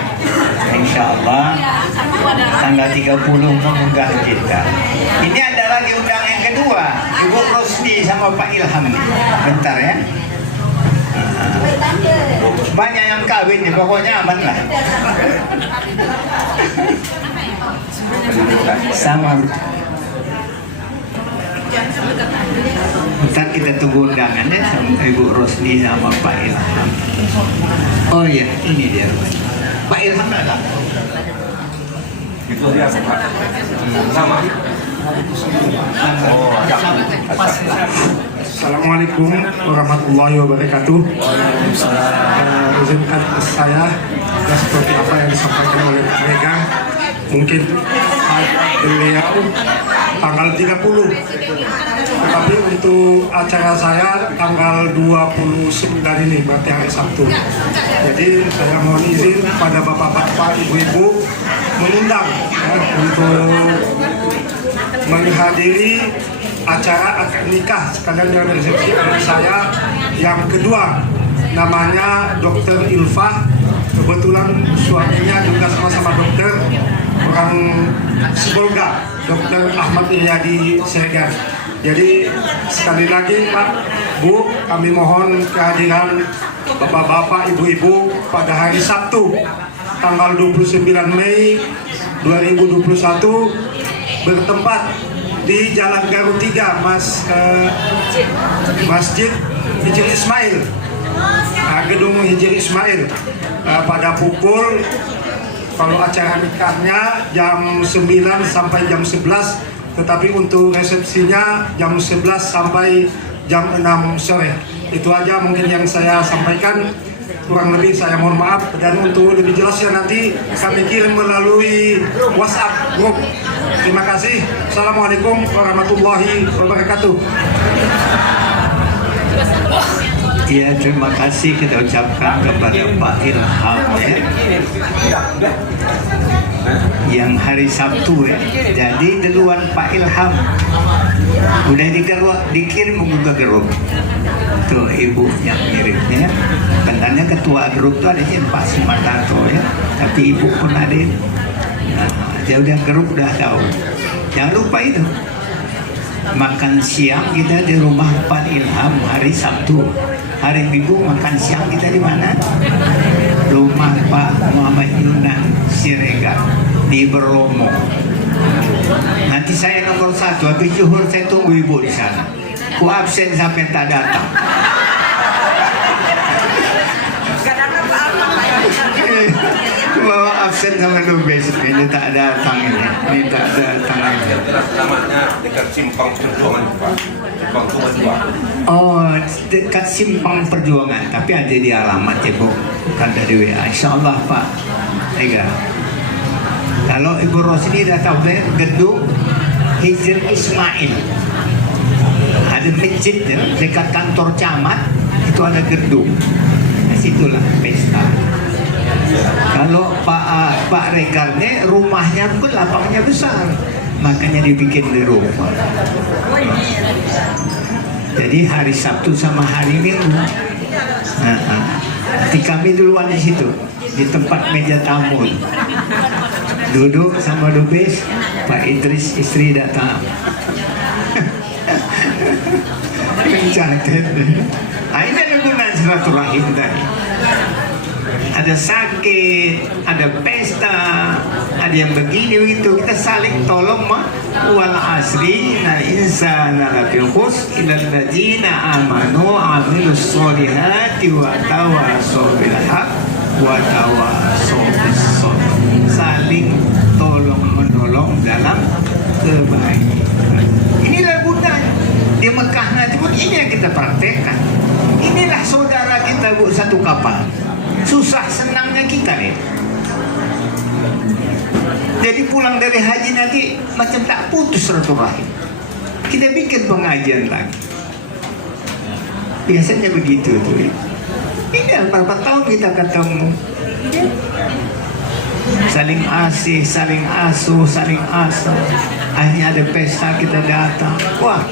Insya Allah tanggal 30 mengunggah kita. Ini ada lagi undang yang kedua, Ibu Rosdi sama Pak Ilham. Bentar ya. Banyak yang kawin nih, pokoknya aman lah. Sama. Ntar kita tunggu undangannya sama Ibu Rosdi sama Pak Ilham. Oh iya, ini dia. Pak Ilham ada. Itu dia sama. Assalamualaikum warahmatullahi wabarakatuh. Izinkan saya ya, seperti apa yang disampaikan oleh mereka, mungkin beliau tanggal 30, tapi untuk acara saya tanggal 29 ini, berarti hari Sabtu. Jadi saya mohon izin pada bapak-bapak, ibu-ibu mengundang ya, untuk menghadiri acara akad nikah sekalian dengan resepsi anak saya yang kedua, namanya Dr. Ilfah. Kebetulan suaminya juga sama-sama dokter, orang Sibolga, Dr. Ahmad Iryadi Siregar. Jadi sekali lagi Pak, Bu, kami mohon kehadiran Bapak-bapak, Ibu-ibu pada hari Sabtu tanggal 29 Mei 2021 bertempat di Jalan Garut 3, Masjid Hijri Ismail, Gedung Hijri Ismail, pada pukul, kalau acara nikahnya jam 9 sampai jam 11, tetapi untuk resepsinya jam 11 sampai jam 6 sore. Itu aja mungkin yang saya sampaikan, kurang lebih saya mohon maaf, dan untuk lebih jelasnya nanti kami kirim melalui WhatsApp grup. Terima kasih. Assalamualaikum warahmatullahi wabarakatuh. Ya, terima kasih kita ucapkan kepada Pak Ilham ya, yang hari Sabtu ya. Jadi duluan Pak Ilham udah dikirim juga grup tuh, ibu yang ngirimnya. Benarnya ketua grup tuh ada Pak Sumartanto ya, tapi ibu pun ada. Nah, dia udah grup udah tahu. Jangan lupa itu, makan siang kita di rumah Pak Ilham hari Sabtu. Hari Minggu makan siang kita di mana? Rumah Pak Muhammad Yunan Siregar di Berlomo. Nanti saya nomor 1, habis zuhur saya tunggu ibu di sana. Ku absen sampai tak datang. Bawa absen sama Lubes, ini tak datang ini tak datang ini. Alamatnya dekat Simpang Perjuangan, Pak. Simpang Perjuangan. Oh, dekat Simpang Perjuangan, tapi ada di alamat ya Bu, bukan dari WA. Insya Allah Pak Ega. Kalau Ibu Rosni dah tahu deh, gedung Hijri Ismail, ada masjid ya, dekat kantor camat itu ada gedung. Nah, situlah pesta. Kalau Pak Regarnya rumahnya pun lapangnya besar, makanya dibikin di rumah. Jadi hari Sabtu sama hari Minggu, nanti kami duluan di situ, di tempat meja tamu, duduk sama Lubis, Pak Idris istri datang. Mencatat. Nah, ini ada gunaan silaturahim tadi. Ada sakit, ada pesta, ada yang begini begitu, kita saling tolong mah. Wal asri nal insana lafi khusr illa alladziina amanu wa 'amilus sholihati wa tawassaw bil haqq wa tawassaw bis sabr. Saling tolong menolong dalam kebaikan. Inilah gunanya. Di Mekah nanti pun ini yang kita praktekkan. Inilah saudara kita Bu, satu kapal. Susah senangnya kita nih. Jadi pulang dari haji nanti macam tak putus silaturahim. Kita bikin pengajian lagi. Biasanya begitu tuh. Ini berapa tahun kita ketemu. Saling asih, saling asuh, saling asuh. Akhirnya ada pesta kita datang. Wah,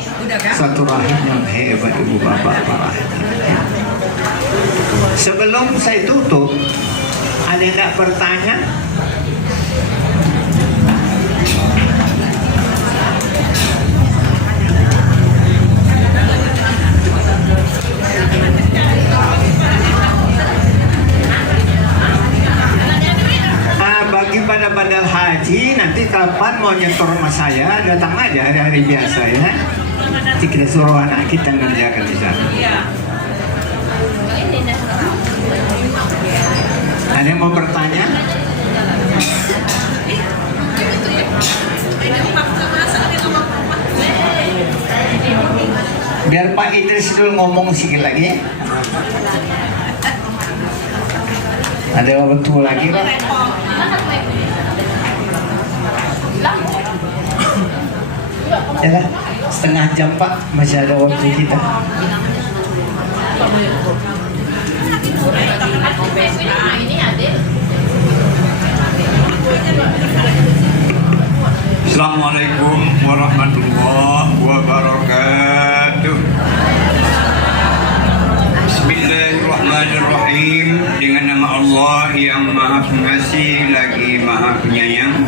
satu rahim yang hebat ibu bapak para hadirin. Sebelum saya tutup, ada yang tak bertanya? Bagi pada badal haji, nanti kapan mau nyetor sama saya, datang aja hari-hari biasa ya. Nanti kita suruh anak kita ngerjakan di sana. Ada yang mau bertanya? Biar Pak Idris dulu ngomong sedikit lagi. Ada waktu lagi Pak? Ya lah, setengah jam Pak, masih ada waktu kita. Assalamualaikum warahmatullahi wabarakatuh. Bismillahirrahmanirrahim. Dengan nama Allah yang Maha Pengasih Kasih lagi Maha Penyayang.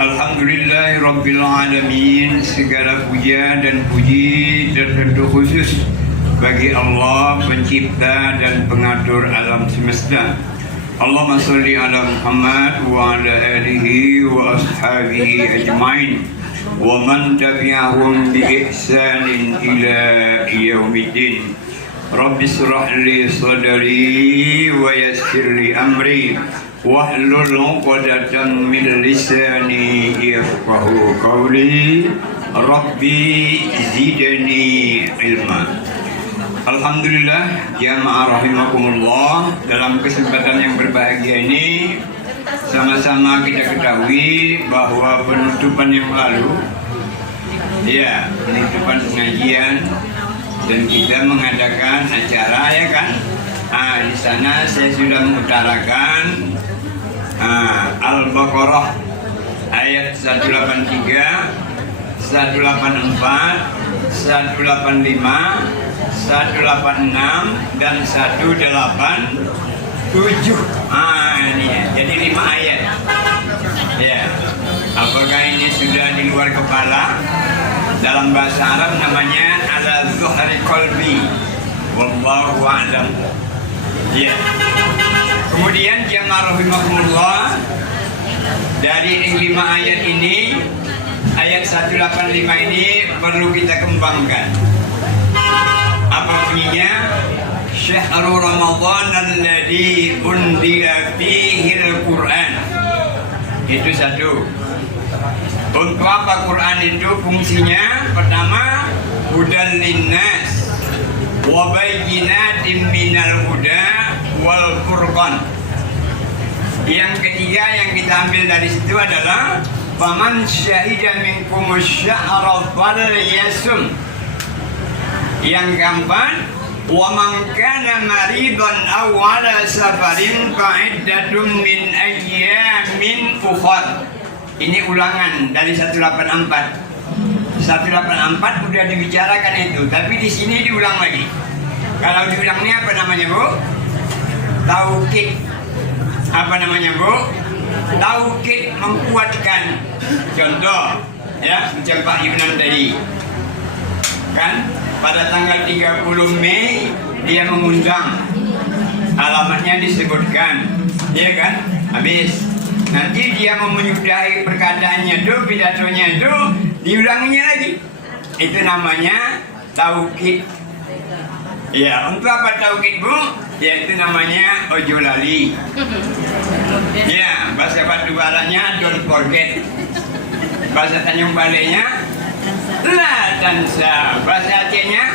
Alhamdulillahirabbil alamin. Segala puja dan puji tertentu khusus bagi Allah pencipta dan pengatur alam semesta. Allahumma sholli ala Muhammad wa ala alihi wa ashabihi ajmain wa man tabi'ahum bi ihsanin ila yaumiddin. Rabbi shrah li sadri wa yassir li amri wahlul 'uqdatam min lisani yafqahu qawli. Rabbi zidni ilma. Alhamdulillah, jamaah rahimakumullah, dalam kesempatan yang berbahagia ini sama-sama kita ketahui bahwa penutupan yang lalu, ya, penutupan pengajian, dan kita mengadakan acara, ya kan? Di sana saya sudah mengutarakan Al-Baqarah ayat 183, 184, 185, 186 dan 187. Ini ya. Jadi 5 ayat. Ya. Apakah ini sudah di luar kepala? Dalam bahasa Arab namanya ala zuhri qalbi. Wallahu a'lam. Ya. Kemudian jamaah rahimakumullah, dari 5 ayat ini, ayat 185 ini perlu kita kembangkan. Apa bunyinya? Syahrul Ramadan alladzi unzila fihi al-Qur'an. Itu satu. Untuk apa Quran itu fungsinya? Pertama, hudal linnas wa bayyinatin minal huda wal furqan. Yang ketiga yang kita ambil dari situ adalah faman syahida minkumus syahra falyasum. Yang keempat, wa man kana maridan aw ala safarin fa'iddatun min ayyamin ukhra. Ini ulangan dari 184. 184 sudah dibicarakan itu, tapi di sini diulang lagi. Kalau diulangnya apa namanya, Bu? Taukid. Apa namanya, Bu? Taukid, menguatkan. Contoh, ya, macam Pak Yunan tadi. Kan? Pada tanggal 30 Mei dia mengundang, alamatnya disebutkan, ya kan? Habis nanti dia mau menyudahi perkataannya itu, pidatonya itu, diulanginya lagi. Itu namanya taukid. Ya, untuk apa taukid, Bu? Ya, itu namanya ojo lali. Ya, bahasa Batubaranya don't forget. Bahasa Tanjung Balainya la tansa. Bahasa Acehnya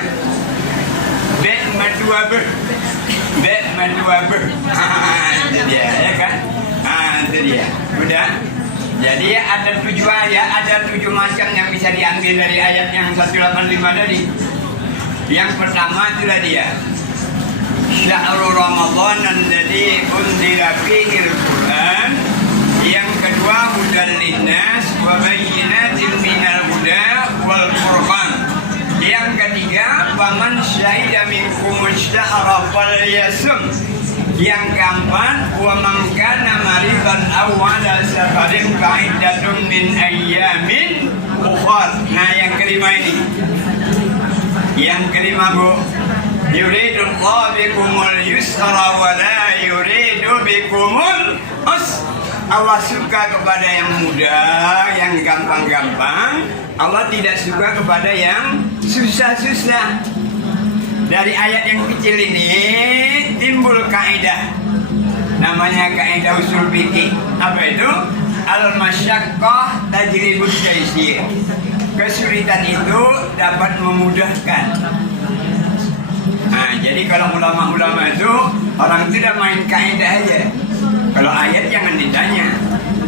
bet madua ber. Bet madua ber. Itu dia, ya kan? Itu dia. Udah. Jadi ada 7 ayat, ada 7 macam yang bisa diambil dari ayat yang 185 tadi. Yang pertama itulah dia. Syahrul Ramadan alladzi unzila fihi al-Qur'an. Yang kedua, hudal linnas wa bayyinatin minal huda wal furqan. Yang ketiga, faman syahida minkumus syahra falyasum. Yang keempat, wa man kana maridan aw ala safarin fa'iddatun min ayyamin ukhra. Nah, yang kelima ini. Yang kelima, Bu, yuridullahu bikumul yusra wa la yuridu bikumul usra. Allah suka kepada yang mudah, yang gampang-gampang. Allah tidak suka kepada yang susah-susah. Dari ayat yang kecil ini timbul kaidah. Namanya kaidah usul fikih. Apa itu? Al-masyaqqah tajribut taysir. Kesulitan itu dapat memudahkan. Nah, jadi kalau ulama-ulama itu, orang tidak main kaidah aja. Kalau ayat jangan ditanya.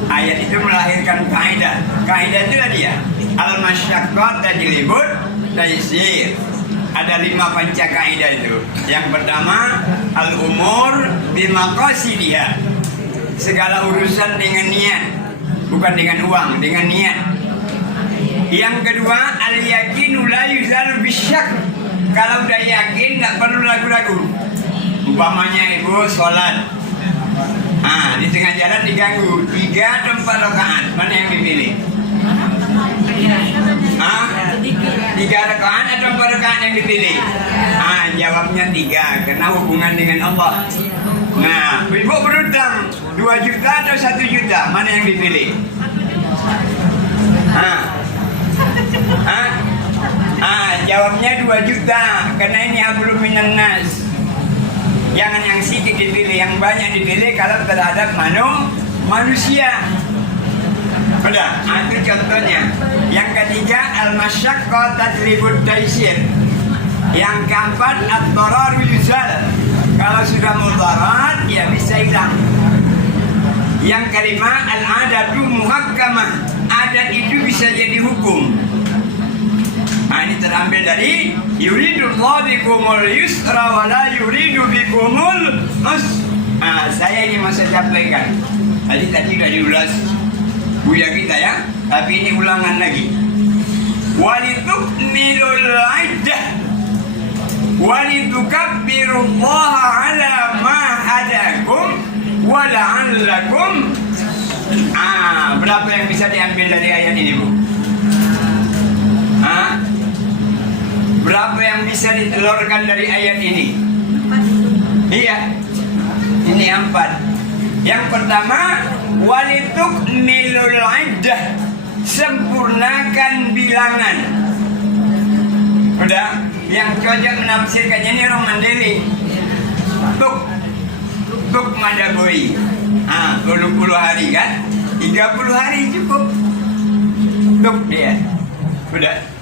Ayat itu melahirkan kaidah. Kaidah itu dia. Al-masyaqqah tajribut taysir. Ada 5 panca kaidah itu. Yang pertama, al-umur bimaqasidiha. Segala urusan dengan niat, bukan dengan uang, dengan niat. Yang kedua, al-yaqinu la yuzalu bisyak. Kalau udah yakin, tak perlu ragu-ragu. Umpamanya ibu sholat, Di tengah jalan diganggu 3 atau 4 rakaat, mana yang dipilih? 3 rakaat atau 4 rakaat yang dipilih? Jawabnya 3, karena hubungan dengan Allah. Nah, ibu berutang 2 juta atau 1 juta, mana yang dipilih? Jawabnya 2 juta, karena ini hablum minan nas. Jangan yang sedikit dipilih, yang banyak dipilih kalau terhadap manusia. Udah, itu contohnya. Yang ketiga, al-masyaqqah tajlibut taysir. Yang keempat, ad-darar yuzal. Kalau sudah mudarat, ya bisa hilang. Yang kelima, al-adatu muhakkamah. Adat itu bisa jadi hukum. Ini terambil dari yuridullahu bikumul yusra wa la yuridu bikumul usra. Saya ini mau saya sampaikan. Tadi sudah diulas Buya kita ya, tapi ini ulangan lagi. Walitukmilul iddah walitukabbirullaha ala ma hadakum wa la'allakum. Berapa yang bisa diambil dari ayat ini, Bu? Berapa yang bisa ditelurkan dari ayat ini? Iya, ini 4. Yang pertama, walitukmilul iddah, sempurnakan bilangan. Udah, yang cocok menafsirkannya ini orang Mandeli. Tuk madaboi. 20 hari kan? 30 hari cukup. Tuk dia. Udah.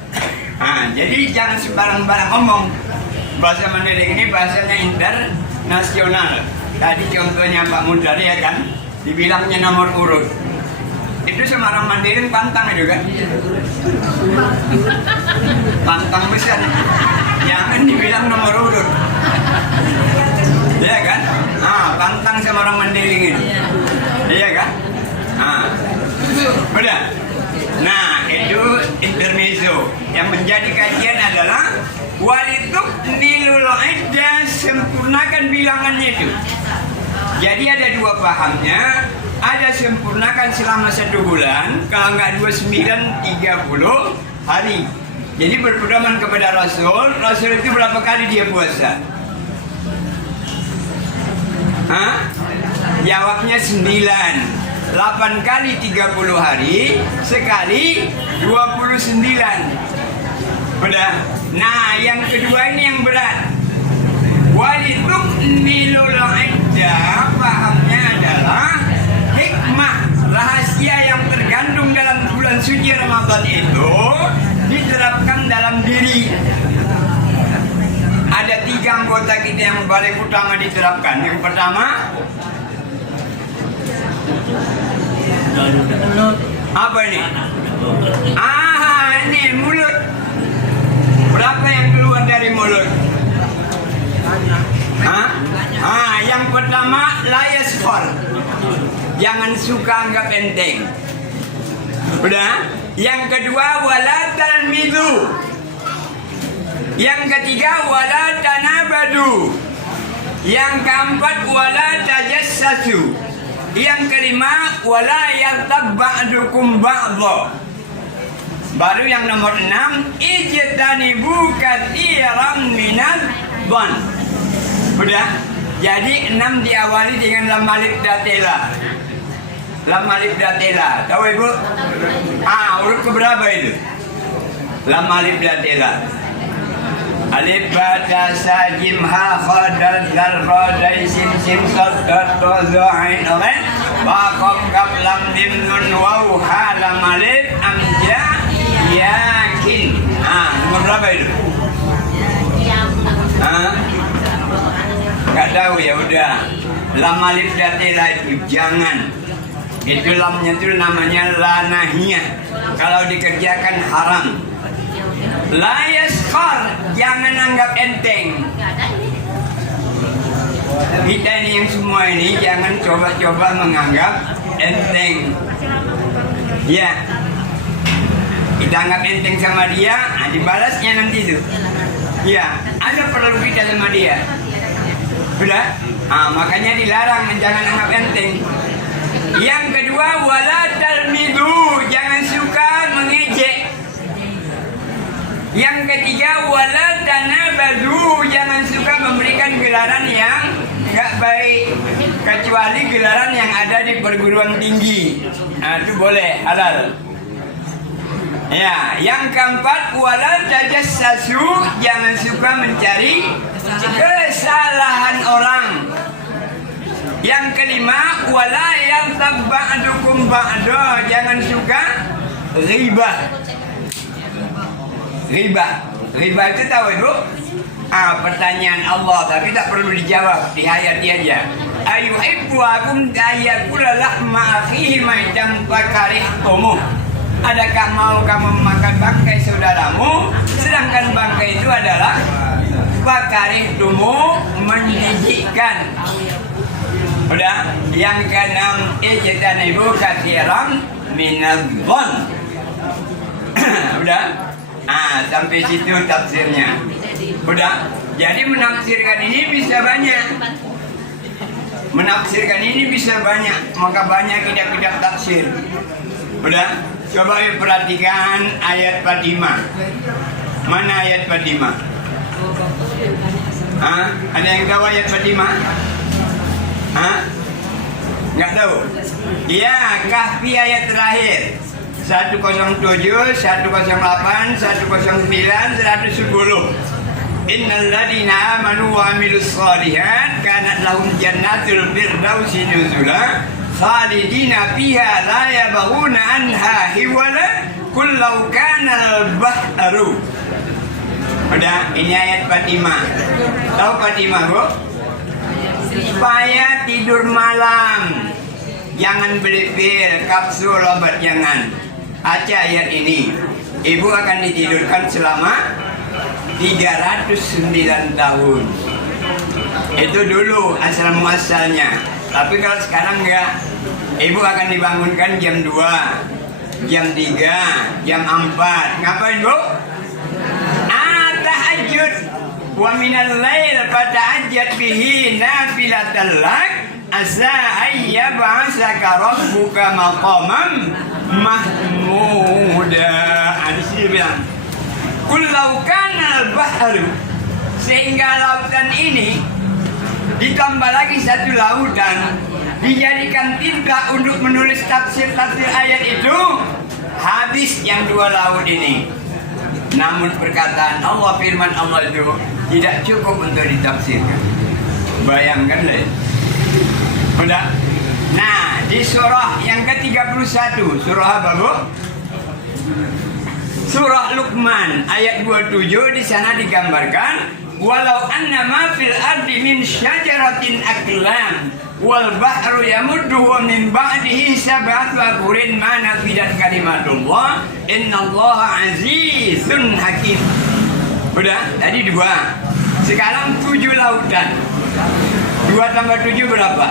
Jadi jangan sembarang-barang ngomong. Bahasa Mandailing ini bahasanya internasional. Tadi contohnya Pak Mudari ya kan, dibilangnya nomor urut. Itu Semarang Mandailing pantang juga. Pantang besar. Jangan dibilang nomor urut. Iya kan? Pantang Semarang Mandailing ini. Iya kan? Udah. Nah, itu intermezzo. Yang menjadi kajian adalah walitukmilul iddah, sempurnakan bilangannya itu. Jadi ada 2 pahamnya. Ada sempurnakan selama 1 bulan, kalau nggak 29, 30 hari. Jadi berpedoman kepada Rasul. Rasul itu berapa kali dia puasa? Jawabnya 9. 8 kali 30 hari, sekali 29. Udah. Nah, yang kedua ini yang berat. Walitukmilul iddah, pahamnya adalah hikmah, rahasia yang tergandung dalam bulan suci Ramadan itu diterapkan dalam diri. Ada 3 anggota kita yang paling utama diterapkan. Yang pertama, apa ini? Ini mulut. Berapa yang keluar dari mulut? Yang pertama, layasfar. Jangan suka anggap enteng. Udah? Yang kedua, wala talmidu. Yang ketiga, wala tanabadu. Yang keempat, wala tajassasu. Yang kelima, wala yaghtab ba'dukum ba'dha. Baru yang nomor 6, ijtanibu katsiran minadh dhann. Udah? Jadi 6 diawali dengan lam alif datela. Lam alif datela. Tahu Ibu? Urut keberapa itu? Lam alif datela. Alif ba ta sa jim ha kha dal zal ra dai sin sin sad ta ta za ain ain ba qaf kaf lam mim nun waw ha lam alif am ja yakin. Nomor berapa itu? Gak tahu ya udah. Lam alif datela itu jangan. Itu lamnya itu namanya la nahiyah. Kalau dikerjakan haram. La yaskhar, jangan anggap enteng. Kita ini yang semua ini jangan coba-coba menganggap enteng. Ya, kita anggap enteng sama dia, dibalasnya nanti itu. Ya, ada perlu kita sama dia. Sudah? Makanya dilarang, jangan anggap enteng. Yang kedua, wala talmidu, jangan suka mengejek. Yang ketiga, wala tanabadu, jangan suka memberikan gelaran yang nggak baik, kecuali gelaran yang ada di perguruan tinggi. Itu boleh, halal. Ya, yang keempat, wala tajassasu, jangan suka mencari kesalahan orang. Yang kelima, wala yang tabba'dukum ba'da, jangan suka ghibah. Riba itu tahu itu? Pertanyaan Allah, tapi tak perlu dijawab, dihayati aja. Ayuhibbu akum ayakula lahma akhihi maitam fakarihtumu. Adakah mau kamu memakan bangkai saudaramu, sedangkan bangkai itu adalah fakarihtumu, menjijikkan. Udah, yang keenam, ijtanibu katsiran minadh-dhon. Udah. Sampai situ tafsirnya. Udah. Jadi menafsirkan ini bisa banyak. Maka banyak kitab-kitab tafsir. Udah. Coba perhatikan ayat Fatimah. Mana ayat Fatimah? Ada yang tahu ayat Fatimah? Nggak tahu? Iya, Kahfi ayat terakhir. 107, 108, 109, 110. Innal ladina amanu wa amilus shalihat kanat lahum jannatul firdausi nuzula khalidina fiha la yabghuna anha hiwala kullau kana al-bahru. Udah, ini ayat Fatimah. Tahu Fatimah, Bu? Supaya tidur malam jangan beli pil, kapsul, obat, jangan. Baca ayat ini. Ibu akan ditidurkan selama 309 tahun. Itu dulu asal muasalnya. Tapi kalau sekarang enggak. Ibu akan dibangunkan jam 2, jam 3, jam 4. Ngapain, Bu? Tahajud. Wa minal lail fatahajjat bihi nafilatan lak asa ayyab'asaka rabbuka maqaman mahmuda. Hadis bilang, kullau kana al-bahru, sehingga lautan ini ditambah lagi satu lautan, dijadikan tinta untuk menulis tafsir-tafsir ayat itu, habis yang 2 laut ini. Namun perkataan Allah, firman Allah itu tidak cukup untuk ditafsirkan. Bayangkan deh. Udah. Nah, di surah yang ke-31, surah apa, Bu? Surah Luqman ayat 27, di sana digambarkan walau anna ma fil ardi min syajaratin aqlam wal bahru yamudduhu min ba'dihi sab'atu abhurin ma nafidat kalimatullah innallaha azizun hakim. Udah, tadi 2. Sekarang 7 lautan. 2 tambah 7 berapa?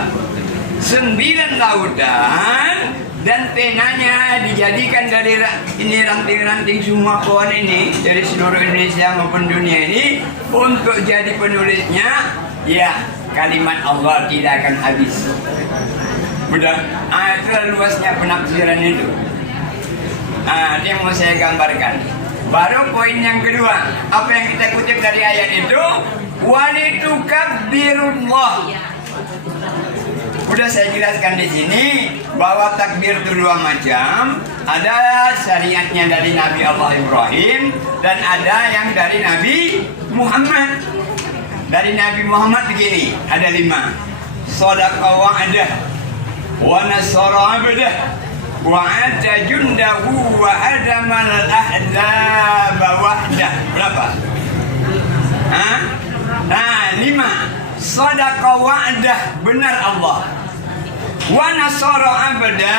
9 lautan. Dan penanya dijadikan dari ini ranting-ranting semua pohon ini dari seluruh Indonesia maupun dunia ini untuk jadi penulisnya. Ya, kalimat Allah tidak akan habis. Udah, itu luasnya penafsiran itu. Itu yang mau saya gambarkan. Baru poin yang kedua, apa yang kita kutip dari ayat itu, walitukabbirullah. Udah saya jelaskan di sini bahwa takbir itu 2 macam. Ada syariatnya dari Nabi Allah Ibrahim dan ada yang dari Nabi Muhammad. Dari Nabi Muhammad begini, ada 5. Shadaqa wa'dah wa nasara 'abdah wa 'adda jundahu wa hadamal ahzaba wahdah. Berapa? 5. Shadaqa wa'dah, benar Allah. Wa nasara 'abda,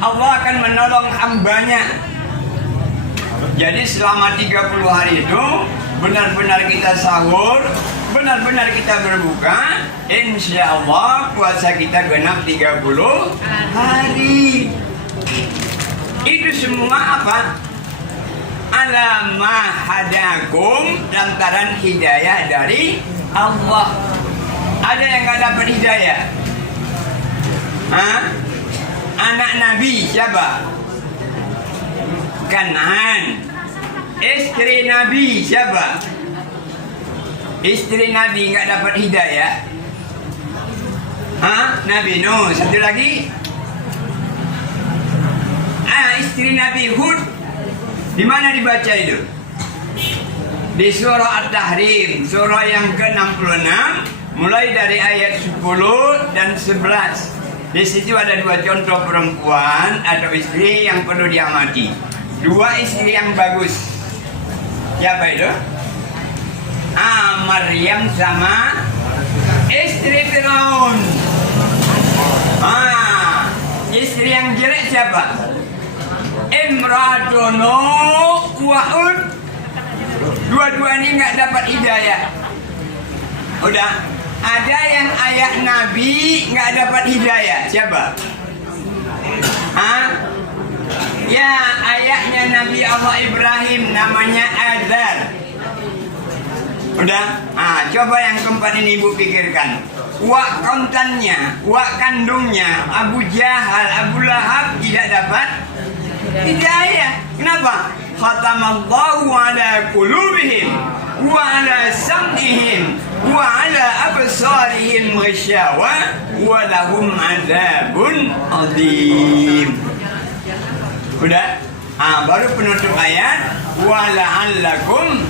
Allah akan menolong hambanya. Jadi selama 30 hari itu benar-benar kita sahur, benar-benar kita berbuka, insya Allah puasa kita genap 30 hari. Itu semua apa? Alamah hadakum, lantaran hidayah dari Allah. Ada yang nggak dapat hidayah? Hah? Anak Nabi siapa? Kan'an. Istri Nabi siapa? Istri Nabi nggak dapat hidayah. Hah? Nabi Nuh. Satu lagi. Istri Nabi Hud. Di mana dibaca itu? Di surah At-Tahrim, surah yang ke-66, mulai dari ayat 10 dan 11. Di situ ada dua contoh perempuan atau istri yang perlu diamati. Dua istri yang bagus. Siapa itu? Maryam sama istri Firaun. Istri yang jelek siapa? Imratun Wa'ud. Dua-dua ini nggak dapat hidayah. Udah. Ada yang ayah Nabi nggak dapat hidayah. Siapa? Ya, ayahnya Nabi Allah Ibrahim namanya Azar. Udah. Coba yang keempat ini ibu pikirkan. Wak kontannya, wak kandungnya Abu Jahal, Abu Lahab tidak dapat hidayah. Kenapa? Khatamallahu ala qulubihim wa ala sam'ihim wa ala absarihim ghisyawa wa lahum adzabun adzim. Udah? Baru penutup ayat wa la'allakum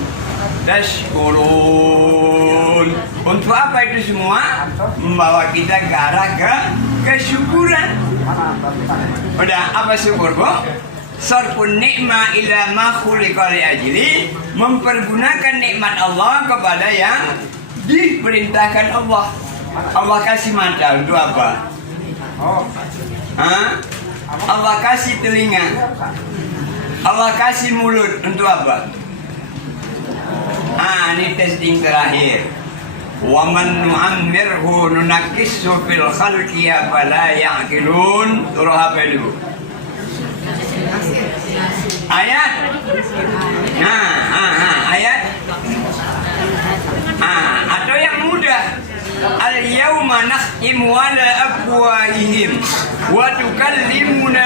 tashkurun. Untuk apa itu semua? Membawa kita ke arah kesyukuran. Udah, apa syukur, Bu? Sarfun nikmah ila ma khuliqa li ajli, mempergunakan nikmat Allah kepada yang diperintahkan Allah. Allah kasih mata untuk apa? Allah kasih telinga. Allah kasih mulut untuk apa? Ini testing terakhir. Wa man nu'ammirhu nunakkishu fil khalqi afala ya'qilun. Surah apa itu? Ayat. Ayat. Atau yang mudah. Al-yawma nakhtimu ala afwahihim wa tukallimuna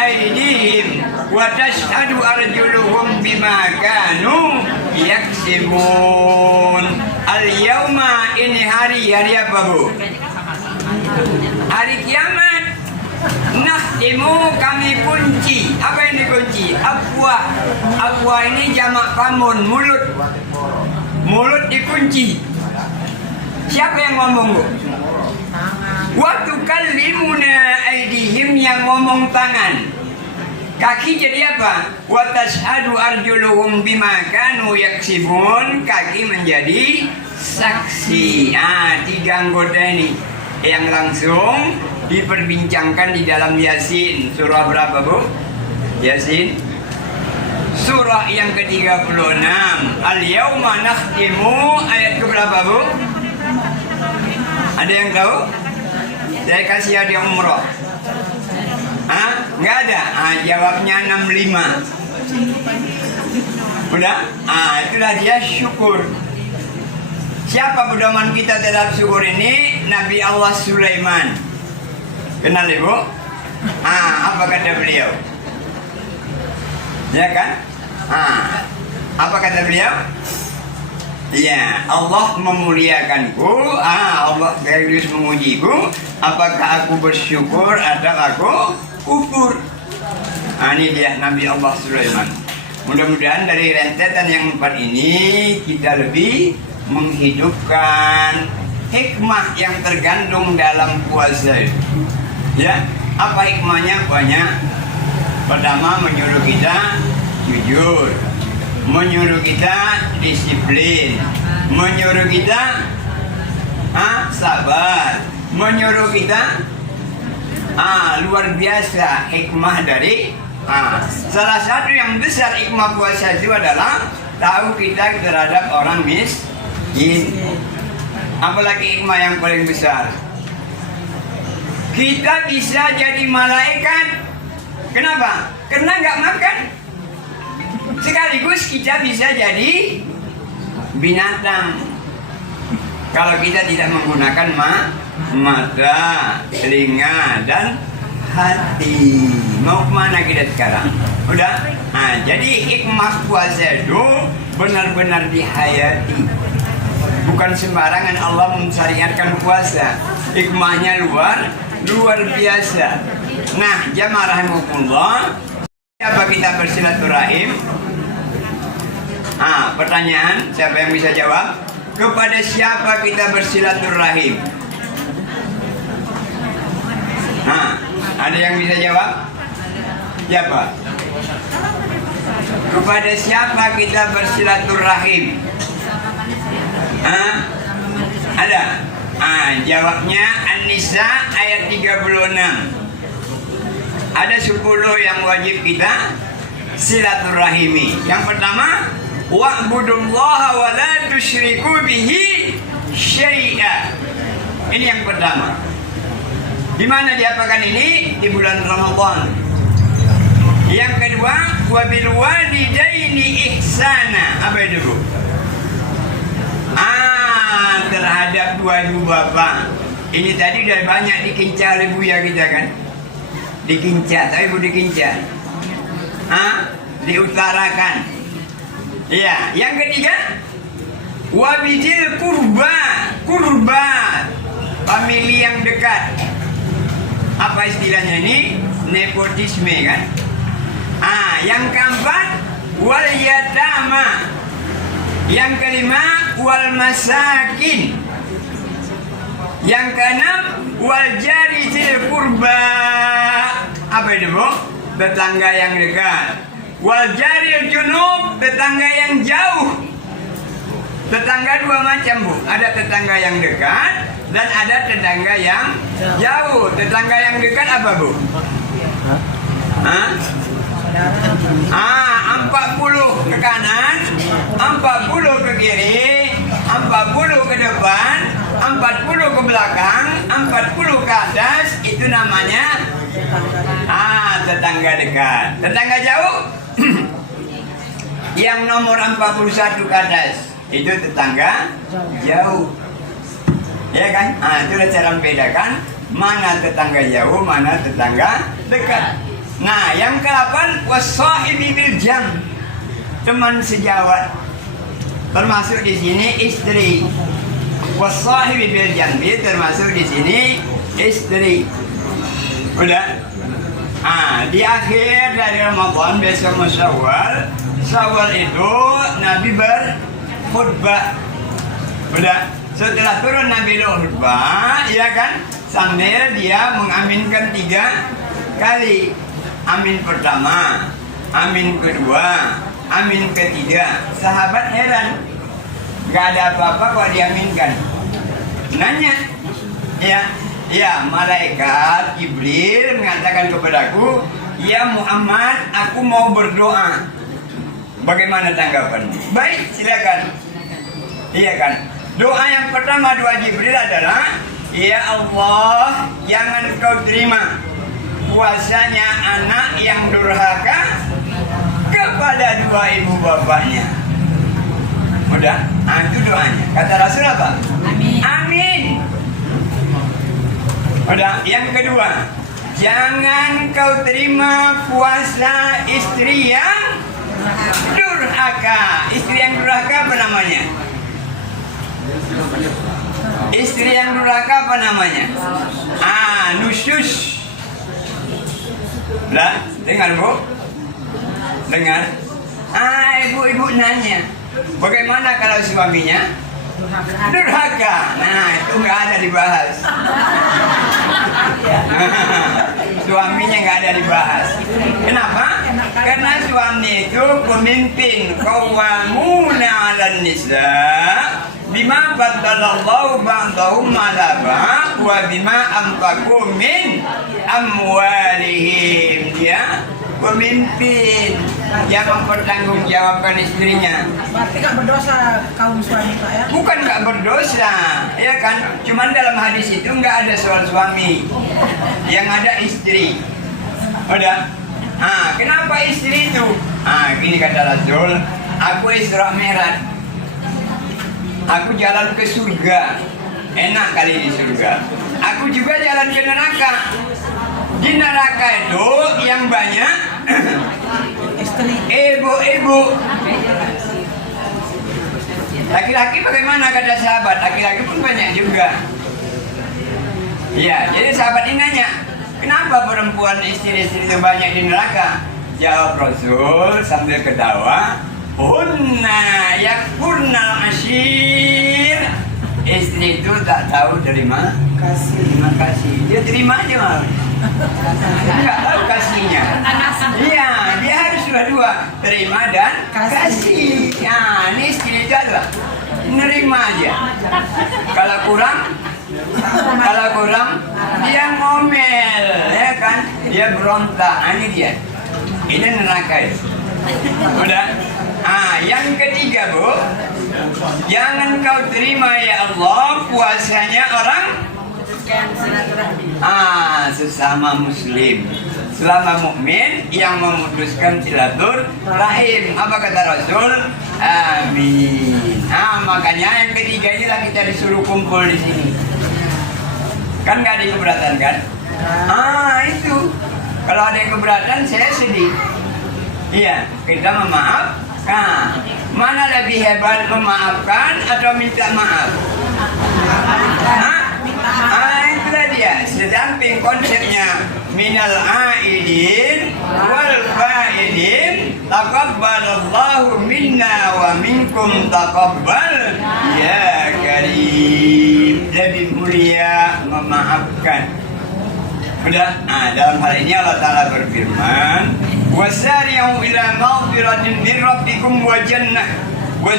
aydihim wa tashhadu arjuluhum bima kanu yaksibun. Al-yawma, ini hari apa, Bu? Hari kiamat. Nakhtimu, kami kunci. Apa yang dikunci? Afwah. Afwah ini jamak famun, mulut. Mulut dikunci. Siapa yang ngomong, Bu? Wa tukallimuna aydihim, yang ngomong tangan. Kaki jadi apa? Wa tashhadu arjuluhum bima kanu yaksibun. Kaki menjadi saksi. Tiga anggota ini yang langsung diperbincangkan di dalam Yasin. Surah berapa, Bu? Yasin surah yang ke-36. Al-yawma nakhtimu, ayat ke berapa, Bu? Ada yang tahu? Saya kasih hadiah umroh. Nggak ada? Jawabnya 65. Udah? Itulah dia syukur. Siapa pedoman kita terhadap syukur ini? Nabi Allah Sulaiman. Kenal, Ibu? Apa kata beliau? Ya kan? Apa kata beliau? Ya, Allah memuliakanku. Allah harus mengujiku. Apakah aku bersyukur atau aku kufur? Ini dia Nabi Allah Sulaiman. Mudah-mudahan dari rentetan yang 4 ini kita lebih menghidupkan hikmah yang tergandung dalam puasa. Ya, apa hikmahnya? Banyak. Pertama, menyuruh kita jujur, menyuruh kita disiplin, menyuruh kita sabar, menyuruh kita luar biasa hikmah dari salah satu yang besar hikmah puasa itu adalah tahu kita terhadap orang miskin. Apalagi hikmah yang paling besar, kita bisa jadi malaikat. Kenapa? Karena nggak makan. Sekaligus kita bisa jadi binatang. Kalau kita tidak menggunakan mata, telinga, dan hati. Mau kemana kita sekarang? Udah? Nah, jadi hikmah puasa itu benar-benar dihayati. Bukan sembarangan Allah mensyariatkan puasa. Hikmahnya luar biasa. Nah, jamaah rahimakumullah, siapa kita bersilaturahim? Pertanyaan, siapa yang bisa jawab? Kepada siapa kita bersilaturahim? Ada yang bisa jawab? Siapa? Kepada siapa kita bersilaturahim? Ada? Jawabnya An-Nisa ayat 36. Ada 10 yang wajib kita silaturahimi. Yang pertama, wa'budullaha wa la tusyriku bihi syai'a. Ini yang pertama. Di mana diapakan ini? Di bulan Ramadan. Yang kedua, wa bil walidaini ihsana. Apa itu, Bu? Terhadap dua ibu bapak. Ini tadi udah banyak dikincah oleh Buya kita kan? Dikincah, tapi Bu dikincah. Diutarakan. Ya, yang ketiga, wabidil kurba, famili yang dekat. Apa istilahnya ini? Nepotisme kan? Yang keempat, wal yatama. Yang kelima, wal masakin. Yang keenam, wal jari zil kurba. Apa itu, Bu? Tetangga yang dekat. Wal jari junub, tetangga yang jauh. Tetangga dua macam, Bu. Ada tetangga yang dekat dan ada tetangga yang jauh. Tetangga yang dekat apa, Bu? 40 ke kanan, 40 ke kiri, 40 ke depan, 40 ke belakang, 40 ke atas. Itu namanya tetangga dekat. Tetangga jauh yang nomor 41 ke atas, itu tetangga jauh. Ya kan? Itulah cara membedakan mana tetangga jauh, mana tetangga dekat. Nah, yang ke-8, wassahibi bil jam, teman sejawat. Termasuk di sini istri. Wassahibi bil jambi termasuk di sini istri. Udah? Di akhir dari Ramadan besok Syawal. Syawal itu Nabi berkhutbah. Udah? Setelah turun Nabi berkhutbah, ya kan? Sambil dia mengaminkan 3 kali. Amin pertama, amin kedua, amin ketiga. Sahabat heran, gak ada apa-apa kok diaminkan. Nanya, ya malaikat Jibril mengatakan kepadaku, ya Muhammad, aku mau berdoa. Bagaimana tanggapan? Baik, silakan. Iya kan? Doa yang pertama, doa Jibril adalah, ya Allah, jangan kau terima puasanya anak yang durhaka kepada dua ibu bapaknya. Udah? Itu doanya. Kata Rasul apa? Amin. Amin. Udah? Yang kedua, jangan kau terima puasa istri yang durhaka. Istri yang durhaka apa namanya? Istri yang durhaka apa namanya? Nusyus. Lah, dengar, Bu? Dengar? Ibu-ibu nanya, bagaimana kalau suaminya durhaka? Nah, itu nggak ada dibahas. Suaminya nggak ada dibahas. Kenapa? Karena suami itu pemimpin, qawwamuna 'alan nisa bima faddalallahu ba'dahum 'ala ba'd wa bima anfaqu min amwalihim. Ya, pemimpin yang mempertanggungjawabkan istrinya. Berarti gak berdosa kaum suami, Pak, ya? Bukan gak berdosa, ya kan? Cuman dalam hadis itu nggak ada soal suami, yang ada istri. Udah? Kenapa istri itu? Gini kata Rasul, aku Isra Mi'raj. Aku jalan ke surga, enak kali di surga. Aku juga jalan ke neraka. Di neraka itu yang banyak Istri. ibu-ibu. Laki-laki bagaimana kata sahabat? Laki-laki pun banyak juga. Ya, jadi sahabat ini nanya, kenapa perempuan istri-istri itu banyak di neraka? Jawab Rasul sambil ketawa, hunna yakfurnal asyir. Istri itu tak tahu terima terima kasih. Dia terima aja malah. Dia tak tahu kasihnya. Iya, dia harus dua-dua, terima dan kasih. Nah, ini istri itu adalah nerima aja. Kalau kurang dia ngomel, ya kan? Dia berontak. Ini dia. Ini neraka itu. Udah. Yang ketiga, Bu, jangan kau terima ya Allah puasanya orang sesama muslim, selama mukmin yang memutuskan silaturahim. Apa kata Rasul? Amin. Makanya yang ketiga inilah kita disuruh kumpul di sini. Kan nggak ada yang keberatan kan? Itu. Kalau ada yang keberatan saya sedih. Iya, kita memaaf. Mana lebih hebat, memaafkan atau minta maaf? Itulah dia. Sedamping konsepnya minal aidin wal faidin, taqabbalallahu minna wa minkum taqabbal ya karim. Lebih mulia memaafkan. Udah. Dalam hal ini Allah Ta'ala berfirman, wasari'u ila maghfiratin min rabbikum wa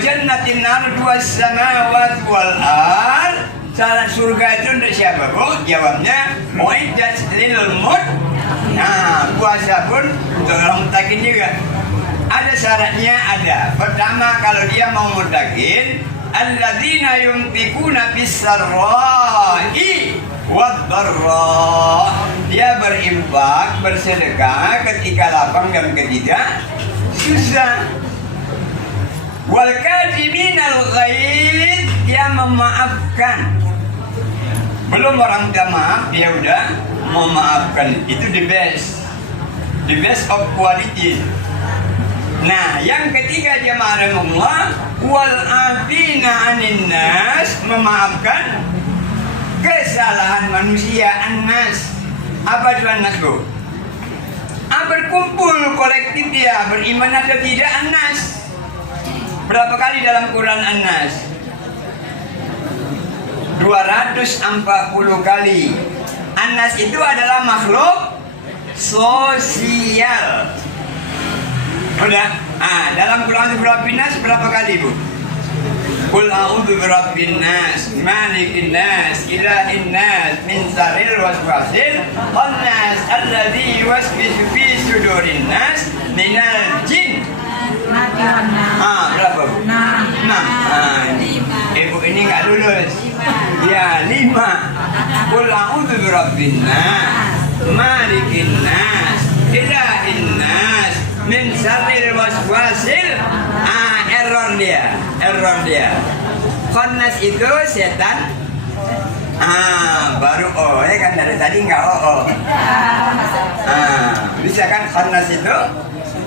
jannatin arduha as-samawati wal ard. Syarat surga itu untuk siapa, Bu? Jawabnya uiddat lil puasa pun untuk orang mutakin juga. Ada syaratnya, ada. Pertama, kalau dia mau mutakin, alladzina yunfikuna bis-sarra'i wad-dharra. Dia berinfak, bersedekah ketika lapang dan ketika susah. Wal kadhiminal ghaidh, dia memaafkan. Belum orang minta maaf, dia udah memaafkan. Itu the best of quality. Nah, yang ketiga jemaah Allah, wal afina 'anil nas, memaafkan kesalahan manusia. An-nas, apa itu an-nas, Bu? Berkumpul kolektif dia, beriman atau tidak an-nas. Berapa kali dalam Quran an-nas? 240 kali. An-nas itu adalah makhluk sosial. Udah. Dalam Quran berabbin nas berapa kali, Bu? Qul a'udzu birabbin nas, malikin nas, ilahin nas, min syarril waswasil khannas, alladzi yuwaswisu fi sudurin nas minal jin. Berapa, Bu? 6. Ibu ini nggak lulus. Ya, 5. Qul a'udzu birabbin nas, malikin nas, ilahin nas, min syarril waswasil. Error dia. Khannas itu setan. Baru ya kan, dari tadi nggak bisa kan? Khannas itu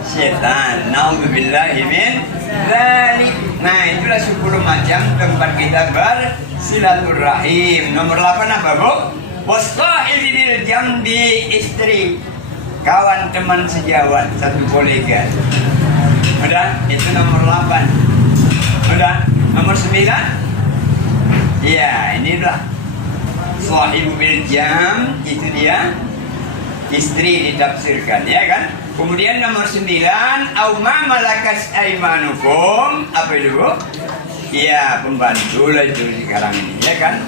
setan. Nauzubillahi min dzalik. Nah, itulah 10 macam tempat kita bersilaturahim. Nomor 8 apa, Bu? Wasahibi bil jambi, istri, kawan teman sejawat, satu kolega. Udah, itu nomor 8. Udah, nomor 9. Ya, inilah sahib bil jam, itu dia istri ditafsirkan, ya kan? Kemudian nomor 9, au ma malakas aimanukum, apa itu, Bu? Ya, pembantu lah itu sekarang ini, ya kan?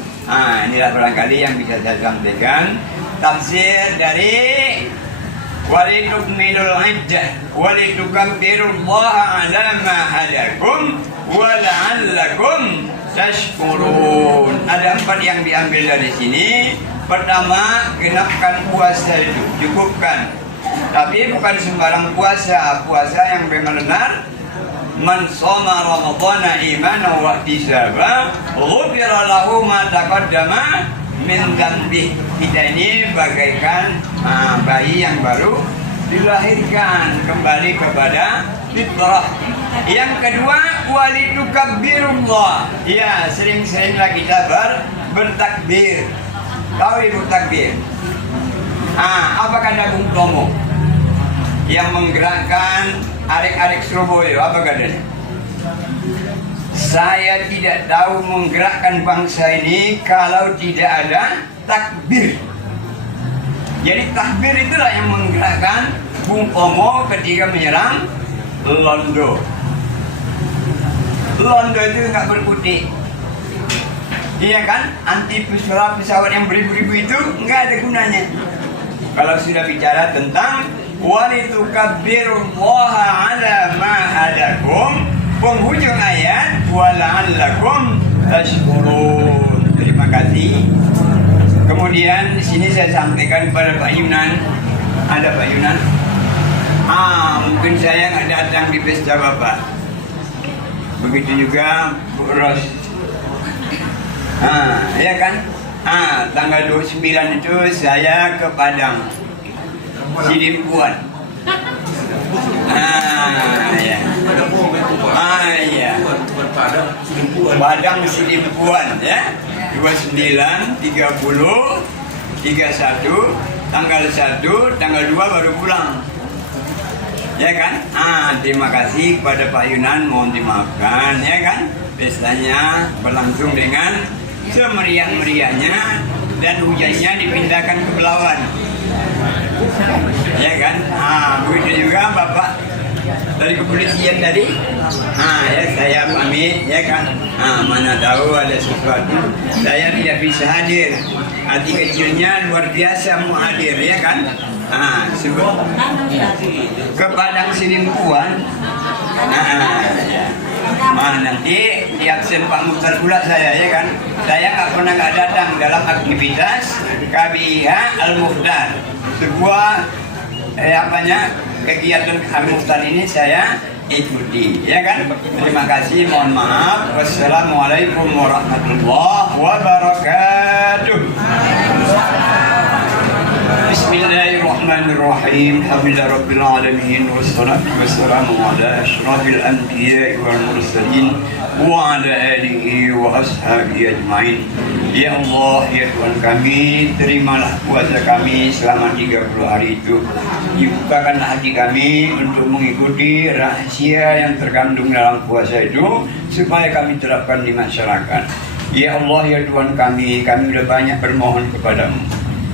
Inilah barangkali yang bisa saya sampaikan tafsir dari walitukmilul iddah walitukabbirullaha ala ma hadakum wa la'allakum tashkurun. Ada 4 yang diambil dari sini. Pertama, genapkan puasa itu, cukupkan. Tapi bukan sembarang puasa, puasa yang benar-benar Man shoma Ramadhana imanan wa ihtisaban ghufira lahu ma taqaddama min dhanbi. Kita ini bagaikan bayi yang baru dilahirkan kembali kepada fitrah. Yang kedua, walitukabbirullah. Ya, sering-seringlah kita bertakbir. Tahu ibu takbir? Apa kata Bung Tomo yang menggerakkan arek-arek Surabaya? Apa katanya? Saya tidak tahu menggerakkan bangsa ini kalau tidak ada takbir. Jadi takbir itulah yang menggerakkan Bung Tomo ketika menyerang Londo. Londo itu nggak berkutik, iya kan? Anti pesawat yang beribu-ribu itu nggak ada gunanya. Kalau sudah bicara tentang walitukabbirullaha ala ma hadakum, penghujung ayat wala'allakum tashkurun. Terima kasih. Kemudian di sini saya sampaikan kepada Pak Yunan. Ada Pak Yunan? Mungkin saya nggak datang di pesta Bapak. Begitu juga Bu Ros. Ya kan? Tanggal 29 itu saya ke Padang Sidimpuan. Ya. Ya. Padang Sidimpuan ya. 29, 30, 31, tanggal 1, tanggal 2 baru pulang. Ya kan? Terima kasih kepada Pak Yunan, mohon dimaafkan ya kan? Pestanya berlangsung dengan semeriah-meriahnya dan hujannya dipindahkan ke Belawan. Ya kan? Begitu juga Bapak dari kepolisian tadi. Ya saya pamit ya kan. Mana tahu ada sesuatu saya tidak bisa hadir. Hati kecilnya luar biasa mau hadir ya kan. Ke Padang Sidimpuan. Nanti di absen Pak Mukhtar pula saya ya kan. Saya nggak pernah nggak datang dalam aktivitas KBIH Al-Mukhtar. Sebuah kegiatan Al-Mukhtar ini saya ikuti ya kan. Terima kasih, mohon maaf. Wassalamualaikum warahmatullahi wabarakatuh. Bismillahirrahmanirrahim. Alhamdulillah rabbil alamin wassalatu wassalamu ala asyrafil anbiya'i wal mursalin wa ala alihi wa ashabihi ajmain. Ya Allah, ya Tuhan kami, terimalah puasa kami selama 30 hari itu. Dibukakanlah hati kami untuk mengikuti rahasia yang terkandung dalam puasa itu supaya kami terapkan di masyarakat. Ya Allah, ya Tuhan kami sudah banyak bermohon kepadamu.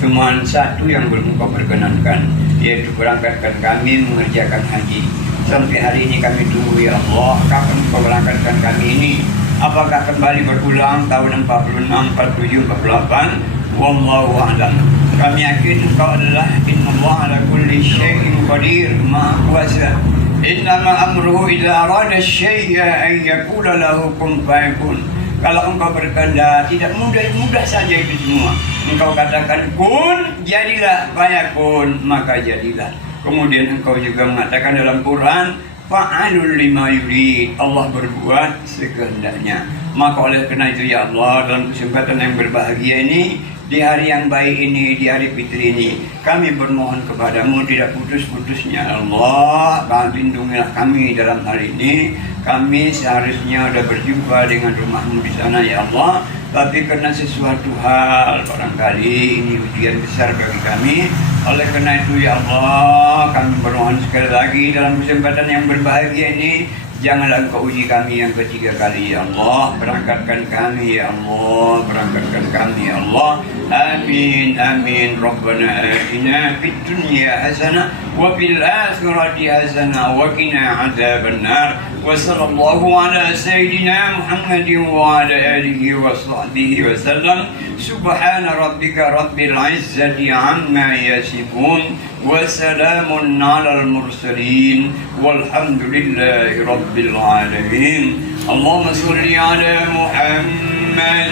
Cuma satu yang belum Kau perkenankan, yaitu berangkatkan kami mengerjakan haji. Sampai hari ini kami tunggu ya Allah, kapan Kau berangkatkan kami ini? Apakah kembali berulang tahun 46, 47, 48? Wallahu a'lam. Kami yakin Kau adalah Innallaha ala kulli syai'in qadir, Maha Kuasa. Innama amruhu idza arada syai'a an yaqula lahu kun fayakun. Kalau Engkau berkehendak, tidak mudah saja itu semua. Engkau katakan kun, jadilah, fayakun, maka jadilah. Kemudian Engkau juga mengatakan dalam Quran, fa'alul lima yurid, Allah berbuat sekehendaknya. Maka oleh karena itu ya Allah, dalam kesempatan yang berbahagia ini, di hari yang baik ini, di hari fitri ini, kami bermohon kepadamu tidak putus-putusnya Allah, lindungilah kami dalam hari ini. Kami seharusnya sudah berjumpa dengan rumahmu di sana ya Allah, tapi karena sesuatu hal barangkali ini ujian besar bagi kami. Oleh karena itu ya Allah, kami bermohon sekali lagi dalam kesempatan yang berbahagia ini, janganlah Engkau uji kami yang ketiga kali ya Allah. Berangkatkan kami ya Allah, berangkatkan kami ya Allah. Amin amin. Rabbana atina fid dunya hasanah wa fil akhirati hasanah wa qina adzabannar. Wa sallallahu ala sayyidina Muhammadin wa ala alihi wa sahbihi wa sallam. Subhana rabbika rabbil izzati amma yasifun wa salamun alal mursalin walhamdulillahi rabbil alamin. Allahumma shalli ala Muhammad.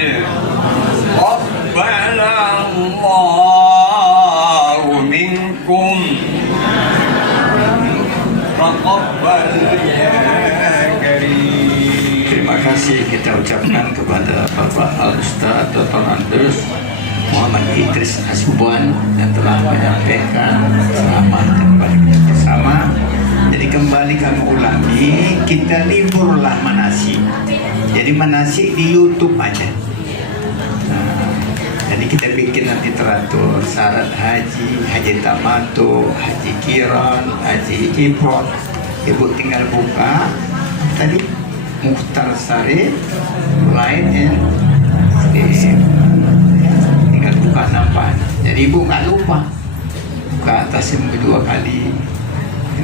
ربنا الله منكم تقبل يا Terima kasih kita ucapkan kepada Bapak Al-Ustaz Dr. Andes Muhammad Idris Hasibuan yang telah menyampaikan selamat kepada kita bersama. Jadi kembali kami ulangi, kita liburlah manasik. Jadi manasik di YouTube aja. Jadi kita bikin nanti teratur syarat haji, haji tamato, haji kiran, haji ifrad. Ibu tinggal buka tadi Mukhtar Sarif, lain tinggal buka nampak. Jadi ibu nggak lupa buka atas yang kedua kali.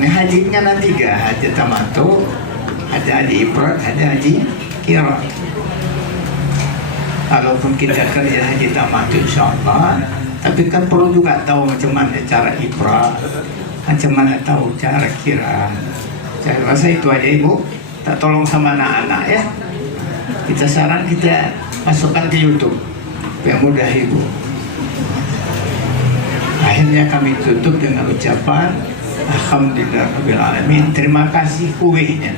Ini hajinya nanti tiga, haji tamato, ada haji ifrad, ada haji kiran. Kalaupun kita kerja haji tamato insya Allah, tapi kan perlu juga tahu macam mana cara ifrad, macam mana tahu cara kiran. Saya rasa itu aja ibu. Tak tolong sama anak-anak ya. Kita saran kita masukkan ke YouTube yang mudah ibu. Akhirnya kami tutup dengan ucapan Alhamdulillahirabbil alamin. Terima kasih kuenya.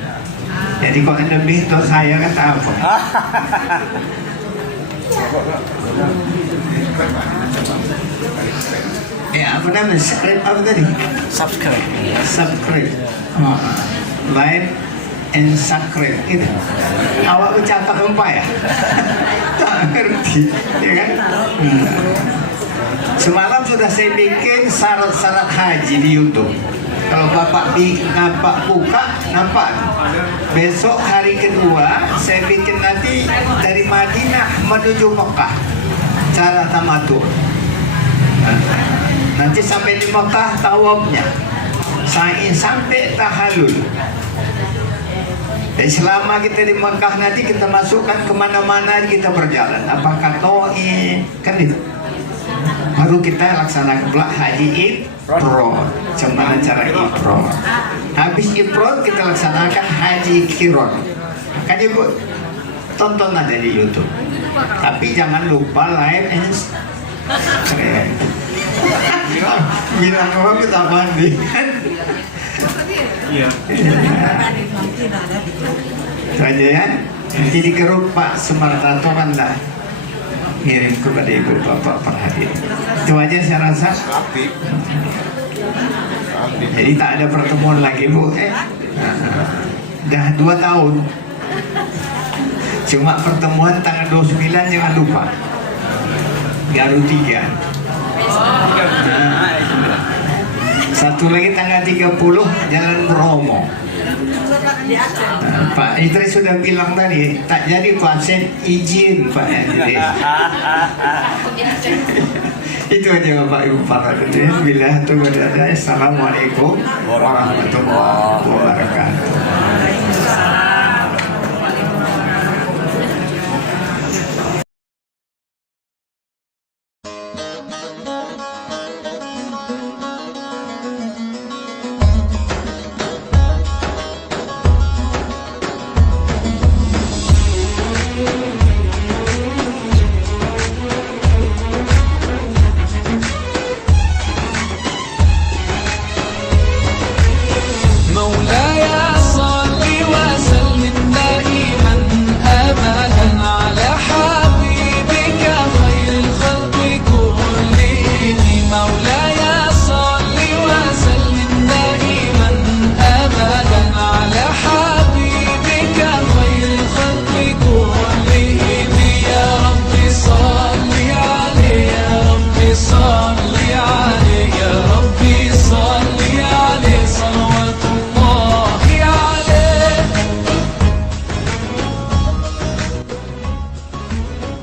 Jadi kalau lebih tuh saya kata apa? Apa namanya? Subscribe apa tadi? Subscribe. Like and subscribe itu. Awak bercakap apa ya? Tak ngerti, ya kan? Semalam sudah saya bikin syarat-syarat haji di YouTube. Kalau bapak buka, nampak. Besok hari kedua saya bikin nanti dari Madinah menuju Mekah cara tamatur. Nanti sampai di Mekah tawafnya. Sampai tahalul. Dan selama kita di Mekah nanti kita masukkan kemana-mana kita berjalan. Apakah Taif, kan itu. Baru kita laksanakan pula haji ifrad. Cuma cara ifrad. Habis ifrad kita laksanakan haji kiron. Kan ibu tonton ada di YouTube. Tapi jangan lupa like and subscribe. Bilang apa kita mandi. Iya. Itu aja ya. Jadi keruk Pak Sumartanto lah kirim kepada ibu bapak perhatian. Itu aja saya rasa. Jadi tak ada pertemuan lagi bu. Dah 2 tahun. Cuma pertemuan tanggal 29 jangan lupa. Garut 3. Satu lagi tanggal 30 Jalan Bromo. Pak Idris sudah bilang tadi tak jadi pasien izin Pak Idris. Itu aja Bapak Ibu para hadirin. Bila itu berada. Assalamualaikum warahmatullahi wabarakatuh.